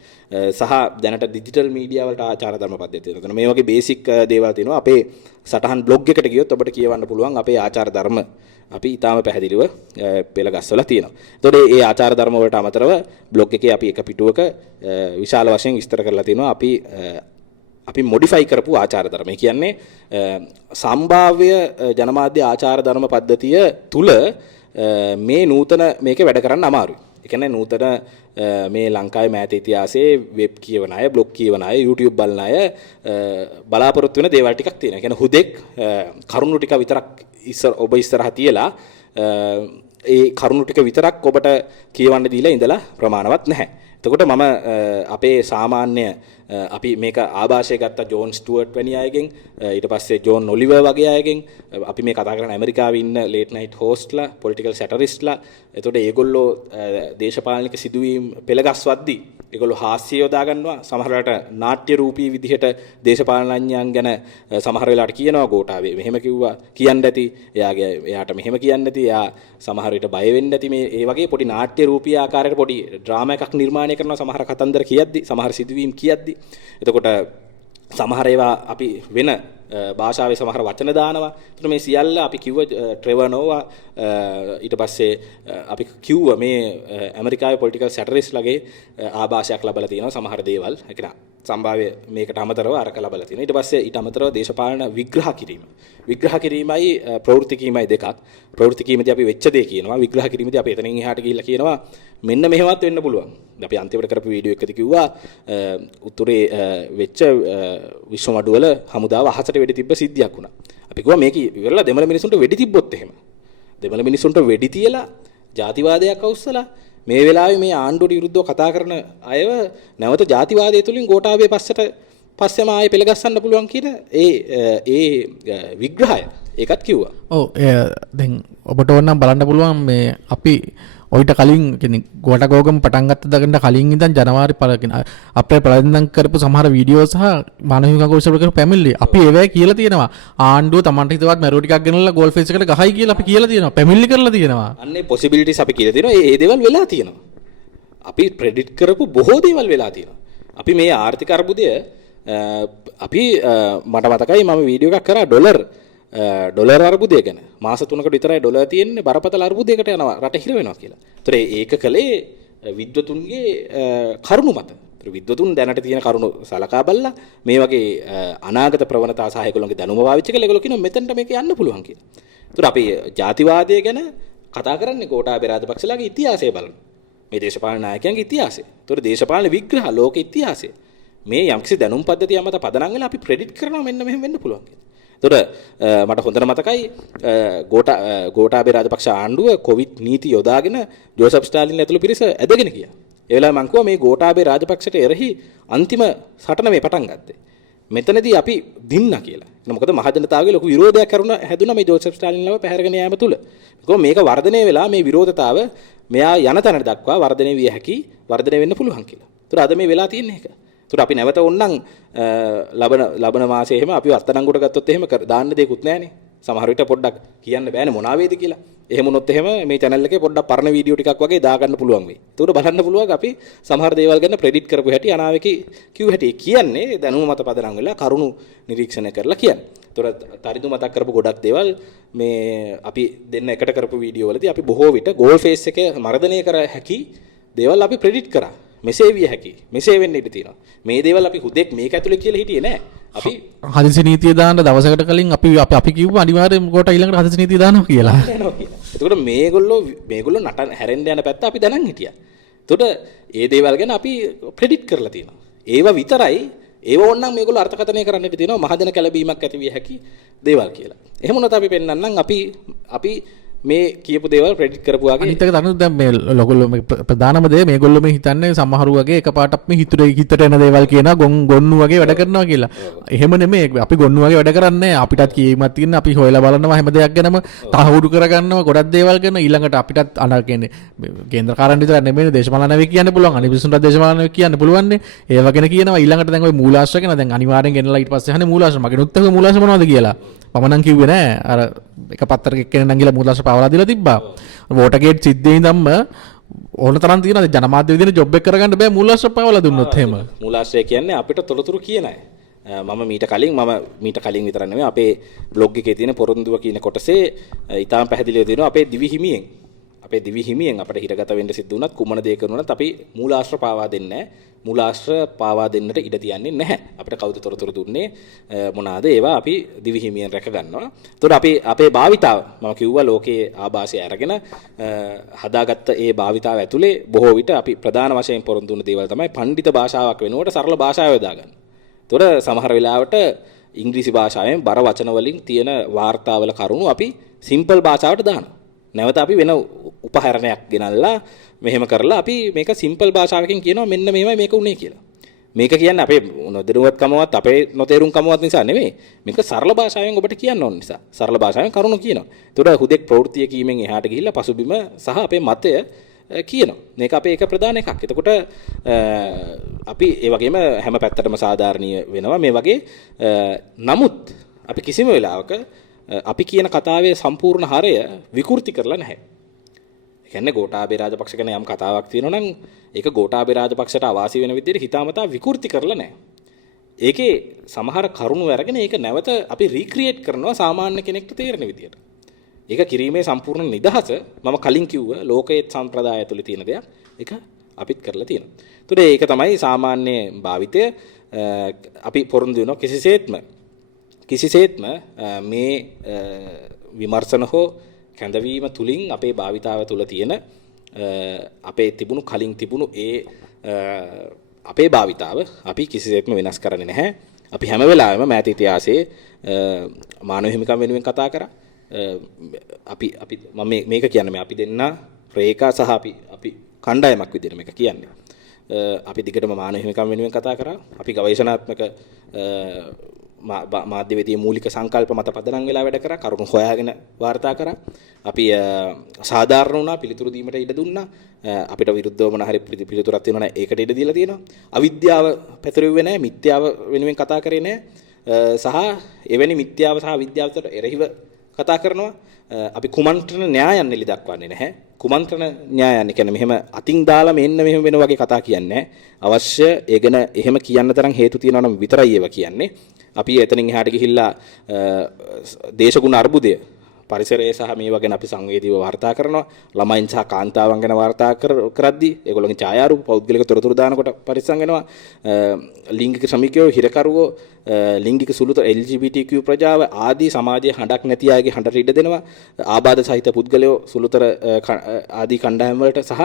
සහ දැනට ඩිජිටල් මීඩියා වලට ආචාර ධර්ම පද්ධතිය. එතන මේ වගේ බේසික් දේවල් තියෙනවා. අපේ සටහන් බ්ලොග් එකට ගියොත් ඔබට කියවන්න පුළුවන් අපේ ආචාර ධර්ම අපි ඊටාම පැහැදිලිව පෙළ ගස්වලා තියෙනවා. එතකොට මේ ආචාර ධර්ම වලට අමතරව බ්ලොග් එකේ අපි එක පිටුවක විශාල වශයෙන් විස්තර කරලා තියෙනවා අපි මොඩිෆයි කරපු ආචාර ධර්ම. ඒ කියන්නේ සම්භාව්‍ය ජනමාධ්‍ය ආචාර ධර්ම පද්ධතිය තුල මේ නූතන මේකේ වැඩ කරන්න අමාරුයි. ඒ කියන්නේ නූතන මේ ලංකාවේ මෑත ඉතිහාසයේ වෙබ් කියවන අය, බ්ලොග් කියවන අය, YouTube බලන අය බලාපොරොත්තු වෙන දේවල් ටිකක් තියෙනවා. ඒ කියන්නේ හුදෙක් කරුණු ටික විතරක් ඔබ ඉස්සරහ තියලා ඒ කරුණු ටික විතරක් ඔබට කියවන්න දීලා ඉඳලා ප්‍රමාණවත් නැහැ. එතකොට මම අපේ සාමාන්‍ය අපි මේක ආభాෂය ගත්ත ජෝන් ස්ටුවර්ට් වැනි අයගෙන් ඊට පස්සේ ජෝන් ඔලිවර් වගේ අයගෙන් අපි මේ කතා කරන ඇමරිකාවේ ඉන්න ලේට් නයිට් හෝස්ට්ලා පොලිටිකල් සැටරිස්ට්ලා එතකොට ඒගොල්ලෝ දේශපාලනික සිදුවීම් පෙළගස්වද්දී ඒගොල්ලෝ හාස්‍ය යොදා ගන්නවා සමහරවිට නාට්‍ය රූපී විදිහට දේශපාලනඥයන් ගැන සමහර වෙලාවට කියනවා ගෝඨාභය මෙහෙම කිව්වා කියන්න ඇති එයාට මෙහෙම කියන්න ඇති එයා සමහර විට බය වෙන්න ඇති මේ ඒ වගේ පොඩි නාට්‍ය රූපී ආකාරයට පොඩි ඩ්‍රාමා එකක් නිර්මාණය කරනවා සමහර කතන්දර කියද්දි සමහර සිදුවීම් කියද්දි එතකොට සමහර ඒවා අපි වෙන භාෂාවේ සමහර වචන දානවා. ඒතර මේ සියල්ල අපි කිව්ව ට්‍රෙවර් නෝවා ඊට පස්සේ අපි කිව්ව මේ ඇමරිකාවේ පොලිටිකල් සැටරිස්ට්ලාගේ ආభాෂයක් ලැබලා තියෙනවා සමහර දේවල්. ඒ කියන්නේ සම්භාව්‍ය මේකට අමතරව අරක ලැබලා තියෙනවා. ඊට පස්සේ ඊට අමතරව දේශපාලන විග්‍රහ කිරීම. විග්‍රහ කිරීමයි ප්‍රවෘත්ති කීමයි දෙකක්. ප්‍රවෘත්ති කීමේදී අපි වෙච්ච දේ කියනවා. විග්‍රහ කිරීමේදී අපි එතනින් එහාට ගිහිල්ලා කියනවා මෙන්න මෙහෙමත් වෙන්න පුළුවන්. අපි අන්තිමට කරපු වීඩියෝ එකකදී කිව්වා උතුරේ වෙච්ච විශ්ව මඩුවල හමුදාව අහසට වෙඩි තිබ්බ සිද්ධියක් වුණා. අපි කිව්වා මේක ඉවරලා දෙමළ මිනිසුන්ට වෙඩි තිබ්බොත් එහෙම. දෙමළ මිනිසුන්ට වෙඩි තියලා ජාතිවාදයක් අවුස්සලා මේ වෙලාවේ මේ ආණ්ඩුවට විරුද්ධව කතා කරන අයව නැවත ජාතිවාදය තුලින් ගෝඨාභය පස්සෙම ආයේ පෙළගස්සන්න පුළුවන් කියන ඒ විග්‍රහය ඒකත් කිව්වා. ඔව් දැන් ඔබට ඕනනම් බලන්න පුළුවන් මේ අපි ඔයිට කලින් කියන්නේ ගෝඨගෝගම පටන් ගත්ත දකින්න කලින් ඉඳන් ජනවාරි පළකින් අපේ පළඳන් කරපු සමහර වීඩියෝ සහ මානවික අංගෝෂවල කරපු පැමිණිලි අපි ඒවැය කියලා තියෙනවා ආණ්ඩුව Tamanට හිතවත් මැරුව ටිකක් ගෙනල්ලා ගෝල් ෆේස් එකට ගහයි කියලා අපි කියලා තියෙනවා පැමිණිලි කරලා තියෙනවා අන්නේ පොසිබිලිටිස් අපි කියලා තියෙනවා ඒ දේවල් වෙලා තියෙනවා අපි ප්‍රෙඩික්ට් කරපු බොහෝ දේවල් වෙලා තියෙනවා අපි මේ ආර්ථික අර්බුදය අපි මට මතකයි මම වීඩියෝ එකක් කරා ඩොලර් අර්බුදය ගැන මාස 3කට විතරයි ඩොලර් තියෙන්නේ බරපතල අර්බුදයකට යනවා රට හිර වෙනවා කියලා. ඒතර ඒක කලේ විද්වතුන්ගේ කරුණු මත. ඒතර විද්වතුන් දැනට තියෙන කරුණු සලකා බලලා මේ වගේ අනාගත ප්‍රවණතා සහ ඒගොල්ලෝගේ දැනුම පාවිච්චි කරලා ඒගොල්ලෝ කියනවා මෙතනට මේක යන්න පුළුවන් කියලා. ඒතර අපි ජාතිවාදය ගැන කතා කරන්නේ ගෝඨාභය රාජපක්ෂලාගේ ඉතිහාසය බලන. මේ දේශපාලන නායකයන්ගේ ඉතිහාසය. ඒතර දේශපාලන විග්‍රහ ලෝක ඉතිහාසය. මේ යම්කිසි දැනුම් පද්ධතිය මත පදනම් වෙලා අපි ප්‍රෙඩික්ට් කරනවා මෙන්න මෙහෙම වෙන්න පුළුවන් කියලා. ඒතර මට හොඳට මතකයි ගෝඨාභය රාජපක්ෂ ආණ්ඩුව කොවිඩ් නීති යොදාගෙන ජෝසප් ස්ටාලින් ඇතුළු පිරිස ඇදගෙන ගියා. ඒ වෙලාවේ මං කිව්වා මේ ගෝඨාභය රාජපක්ෂට එරෙහි අන්තිම සටන මේ පටන් ගත්තේ. මෙතනදී අපි දින්නා කියලා. මොකද මහජනතාවගේ ලොකු විරෝධයක් හැදුණා මේ ජෝසප් ස්ටාලින් ලව පැහැරගෙන යාම තුල. මේක වර්ධනය වෙලා මේ විරෝධතාව මෙයා යන තැනට දක්වා වර්ධනය විය හැකි වර්ධනය වෙන්න පුළුවන් කියලා. ඒතර අද මේ වෙලා තියෙන්නේ ඒක. ඒතර අපි නැවත ඕන්නම් ලබන මාසයේ එහෙම අපි අත්අඩංගුවට ගත්තොත් එහෙම දාන්න දෙයක්වත් නැහනේ. සමහර විට පොඩ්ඩක් කියන්න බෑනේ මොනාවේද කියලා. එහෙම වුණොත් එහෙම මේ channel එකේ පොඩ්ඩක් පරණ වීඩියෝ ටිකක් වගේ දාගන්න පුළුවන් වෙයි. ඒකට බලන්න පුළුවන් අපි සමහර දේවල් ගැන ප්‍රෙඩික්ට් කරපු හැටි අනාවේකී කිව් හැටි කියන්නේ දැනුම මත පදනම් වෙලා කරුණු නිරීක්ෂණය කරලා කියන්නේ. ඒතර තරිදු මතක් කරපු ගොඩක් දේවල් මේ අපි දෙන්න එකට කරපු වීඩියෝ වලදී අපි බොහෝ විට ගෝල් ෆේස් එකේ මර්ධනය කර හැකි දේවල් අපි ප්‍රෙඩික්ට් කරා. මෙසේ විය හැකි මෙසේ වෙන්න ඉඩ තියෙනවා මේ දේවල් අපි හුදෙක් මේක ඇතුලේ කියලා හිටියේ නෑ අපි හදිසි නීතිය දාන්න දවසකට කලින් අපි කිව්වා අනිවාර්යයෙන්ම කොට ඊළඟට හදිසි නීතිය දානවා කියලා එතකොට මේගොල්ලෝ නටන හැරෙන්න යන පැත්ත අපි දැනන් හිටියා එතකොට ඒ දේවල් ගැන අපි ප්‍රෙඩික්ට් කරලා තියෙනවා ඒව විතරයි ඒව ඕනනම් මේගොල්ලෝ අර්ථකථනය කරන්නට තියෙනවා මහජන කැළඹීමක් ඇති විය හැකි දේවල් කියලා එහෙම වුණත් අපි පෙන්වන්නම් අපි මේ කියපු දේවල් ප්‍රෙඩික්ට් කරපු වගේ අනිත් එක තමයි දැන් මේ ලොගොල්ලෝ මේ ප්‍රධානම දේ මේගොල්ලෝ මේ හිතන්නේ සමහරු වගේ එකපාරටත් මේ හිතට එන දේවල් කියනවා ගොන්නු වගේ වැඩ කරනවා කියලා. එහෙම නෙමෙයි අපි ගොන්නු වගේ වැඩ කරන්නේ අපිටත් කීමක් තියෙන අපි හොයලා බලනවා හැම දෙයක් ගැනම තහවුරු කරගන්නවා ගොඩක් දේවල් කරනවා ඊළඟට අපිටත් අන කියන්නේ කේන්ද්‍රකාරයන් විතර නෙමෙයි දේශපාලනවෙක් කියන්න පුළුවන් අනිත් විසුන්ට දේශපාලනවෙක් කියන්න පුළුවන් නේ ඒව ගැන කියනවා ඊළඟට දැන් ওই මූලාශ්‍ර ගැන දැන් අනිවාර්යෙන් ගෙනලා ඊට පස්සේ අහන්නේ මූලාශ්‍ර මගේ නුත් එක මූලාශ්‍ර මොනවද කියලා මම නම් කිව්වේ නෑ අර එක පත්තරක එක්කෙනෙක් නම් ගිහලා මූලාශ්‍ර පාවලා දීලා තිබ්බා වෝටර්ගේට් සිද්ධියේ ඉඳන්ම ඕන තරම් තියෙනවා ජනමාධ්‍ය විදිහට ජොබ් එක කරගන්න බෑ මූලාශ්‍ර පාවලා දුන්නොත් එහෙම මූලාශ්‍රය කියන්නේ අපිට තොරතුරු කියන අය මම මීට කලින් විතර නෙමෙයි අපේ බ්ලොග් එකේ තියෙන පොරොන්දුව කියන කොටසේ ඊටාම් පැහැදිලිව දෙනවා අපේ දිවි හිමියෙන් අපිට හිරගත වෙන්න සිද්ධ වුණත් කුමන දේ කරනොත් අපි මූලාශ්‍ර පාවා දෙන්නේ නැහැ මූලාශ්‍ර පාවා දෙන්නට ඉඩ තියන්නේ නැහැ අපිට කවුද තොරතුරු දුන්නේ මොනවාද ඒවා අපි දිවි හිමියෙන් රැක ගන්නවා එතකොට අපි අපේ භාවිතාව මම කිව්වා ලෝකයේ ආభాසය අරගෙන හදාගත්ත ඒ භාවිතාව ඇතුලේ බොහෝ විට අපි ප්‍රධාන වශයෙන් පොරොන්දු වුණ දේවල් තමයි පඬිත භාෂාවක් වෙනුවට සරල භාෂාව යොදාගන්න. එතකොට සමහර වෙලාවට ඉංග්‍රීසි භාෂාවෙන් බර වචන වලින් තියෙන වාර්තාවල කරුණු අපි සිම්පල් භාෂාවට දානවා. නැවත අපි වෙන උපහරණයක් ගෙනල්ලා මෙහෙම කරලා අපි මේක සිම්පල් භාෂාවකින් කියනවා මෙන්න මෙහෙමයි මේක උනේ කියලා. මේක කියන්නේ අපේ නොදැනුවත්කමවත් අපේ නොතේරුම්කමවත් නිසා නෙමෙයි. මේක සරල භාෂාවෙන් ඔබට කියන්න ඕන නිසා. සරල භාෂාවෙන් කරුණු කියනවා. ඒතකොට හුදෙක් ප්‍රවෘත්තිය කීමෙන් එහාට ගිහිල්ලා පසුබිම සහ අපේ මතය කියනවා. මේක අපේ එක ප්‍රධාන එකක්. එතකොට අපි ඒ වගේම හැම පැත්තටම සාධාරණීය වෙනවා මේ වගේ. නමුත් අපි කිසිම වෙලාවක අපි කියන කතාවේ සම්පූර්ණ හරය විකෘති කරලා නැහැ. ඒ කියන්නේ ගෝඨාභය රාජපක්ෂ ගැන යම් කතාවක් තියෙනවා නම් ඒක ගෝඨාභය රාජපක්ෂට අවාසි වෙන විදිහට හිතාමතා විකෘති කරලා නැහැ. ඒකේ සමහර කරුණු අරගෙන ඒක නැවත අපි රීක්‍රියේට් කරනවා සාමාන්‍ය කෙනෙක්ට තේරෙන විදිහට. ඒක කිරීමේ සම්පූර්ණ නිදහස මම කලින් කිව්ව ලෝකයේ සම්ප්‍රදාය තුළ තියෙන දෙයක්. ඒක අපිත් කරලා තියෙනවා. ඒතකොට ඒක තමයි සාමාන්‍ය භාවිතය අපි පොරොන්දු වෙනවා කිසිසේත්ම මේ විමර්ශන හෝ කැඳවීම තුලින් අපේ භාවිතාව තුළ තියෙන අපේ කලින් තිබුණු අපේ භාවිතාව අපි කිසිසේත්ම වෙනස් කරන්නේ නැහැ. අපි හැම වෙලාවෙම මෑත ඉතිහාසයේ මානව හිමිකම් වෙනුවෙන් කතා කරා. මම මේක කියන්නේ අපි දෙන්න රේඛා සහ අපි කණ්ඩායමක් විදිහට මේක කියන්නේ. අපි දිගටම මානව හිමිකම් වෙනුවෙන් කතා කරා. අපි ගවේෂණාත්මක මාධ්‍යවේදී මූලික සංකල්ප මත පදනම් වෙලා වැඩ කරා කරුණු හොයාගෙන වාර්තා කරා අපි සාධාරණ වුණා පිළිතුරු දීමට ඉඩ දුන්නා අපිට විරුද්ධව මොන හරි පිළිතුරක් තියෙනවා නම් ඒකට ඉඩ දීලා තියෙනවා අවිද්‍යාව පැතිරුවේ නැහැ මිත්‍යාව වෙනුවෙන් කතා කරේ නැහැ සහ එවැනි මිත්‍යාව සහ විද්‍යාවට එරෙහිව කතා කරනවා අපි කුමන්ත්‍රණ න්‍යායන් එලි දක්වන්නේ නැහැ කුමන්ත්‍රණ න්‍යායන් කියන්නේ මෙහෙම අතින් දාලා මෙන්න මෙහෙම වෙන වගේ කතා කියන්නේ අවශ්‍ය ඒ ගැන එහෙම කියන්න තරම් හේතු තියෙනවා නම් විතරයි ඒව කියන්නේ අපි එතනින් එහාට ගිහිල්ලා දේශගුණ අර්බුදය පරිසරය සහ මේවා ගැන අපි සංවේදීව වාර්තා කරනවා ළමයින් සහ කාන්තාවන් ගැන වාර්තා කරද්දී ඒගොල්ලන්ගේ ඡායාරූප පෞද්ගලික තොරතුරු දානකොට පරිස්සම් වෙනවා ලිංගික ශ්‍රමිකයෝ හිරකරුවෝ ලිංගික සුළුතර LGBTQ ප්‍රජාව ආදී සමාජයේ හඬක් නැති අයගේ හඬට ඉඩ දෙනවා ආබාධ සහිත පුද්ගලයෝ සුළුතර ආදී කණ්ඩායම් වලට සහ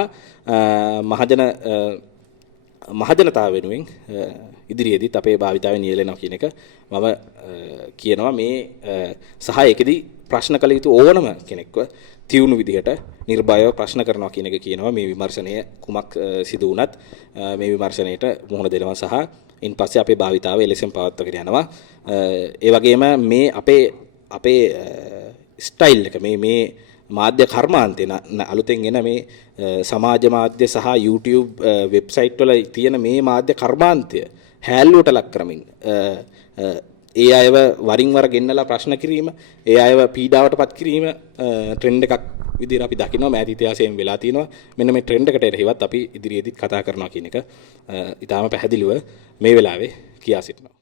මහජනතාව වෙනුවෙන් ඉදිරියේදීත් අපේ භාවිතාවේ නියැලෙනවා කියන එක මම කියනවා මේ සහ ඒකෙදි ප්‍රශ්න කළ යුතු ඕනම කෙනෙක්ව තියුණු විදිහට නිර්භයව ප්‍රශ්න කරනවා කියන එක කියනවා මේ විමර්ශනය කුමක් සිදු වුණත් මේ විමර්ශනයේට මුහුණ දෙනවා සහ ඉන්පස්සේ අපේ භාවිතාව එලෙසම පවත්වාගෙන යනවා ඒ වගේම මේ අපේ ස්ටයිල් එක මේ මාධ්‍ය කර්මාන්තේ අලුතෙන් එන මේ සමාජ මාධ්‍ය සහ YouTube වෙබ්සයිට් වල තියෙන මේ මාධ්‍ය කර්මාන්තය හැල්ලුවට ලක් කරමින් ඒ අයව වරින් වර ගෙන්නලා ප්‍රශ්න කිරීම ඒ අයව පීඩාවටපත් කිරීම ට්‍රෙන්ඩ් එකක් විදිහට අපි දකිනවා මෑත ඉතිහාසයෙන් වෙලා තියෙනවා මෙන්න මේ ට්‍රෙන්ඩ් එකට එරෙහිවත් අපි ඉදිරියේදීත් කතා කරනවා කියන එක ඊටාම පැහැදිලිව මේ වෙලාවේ කියා සිටිනවා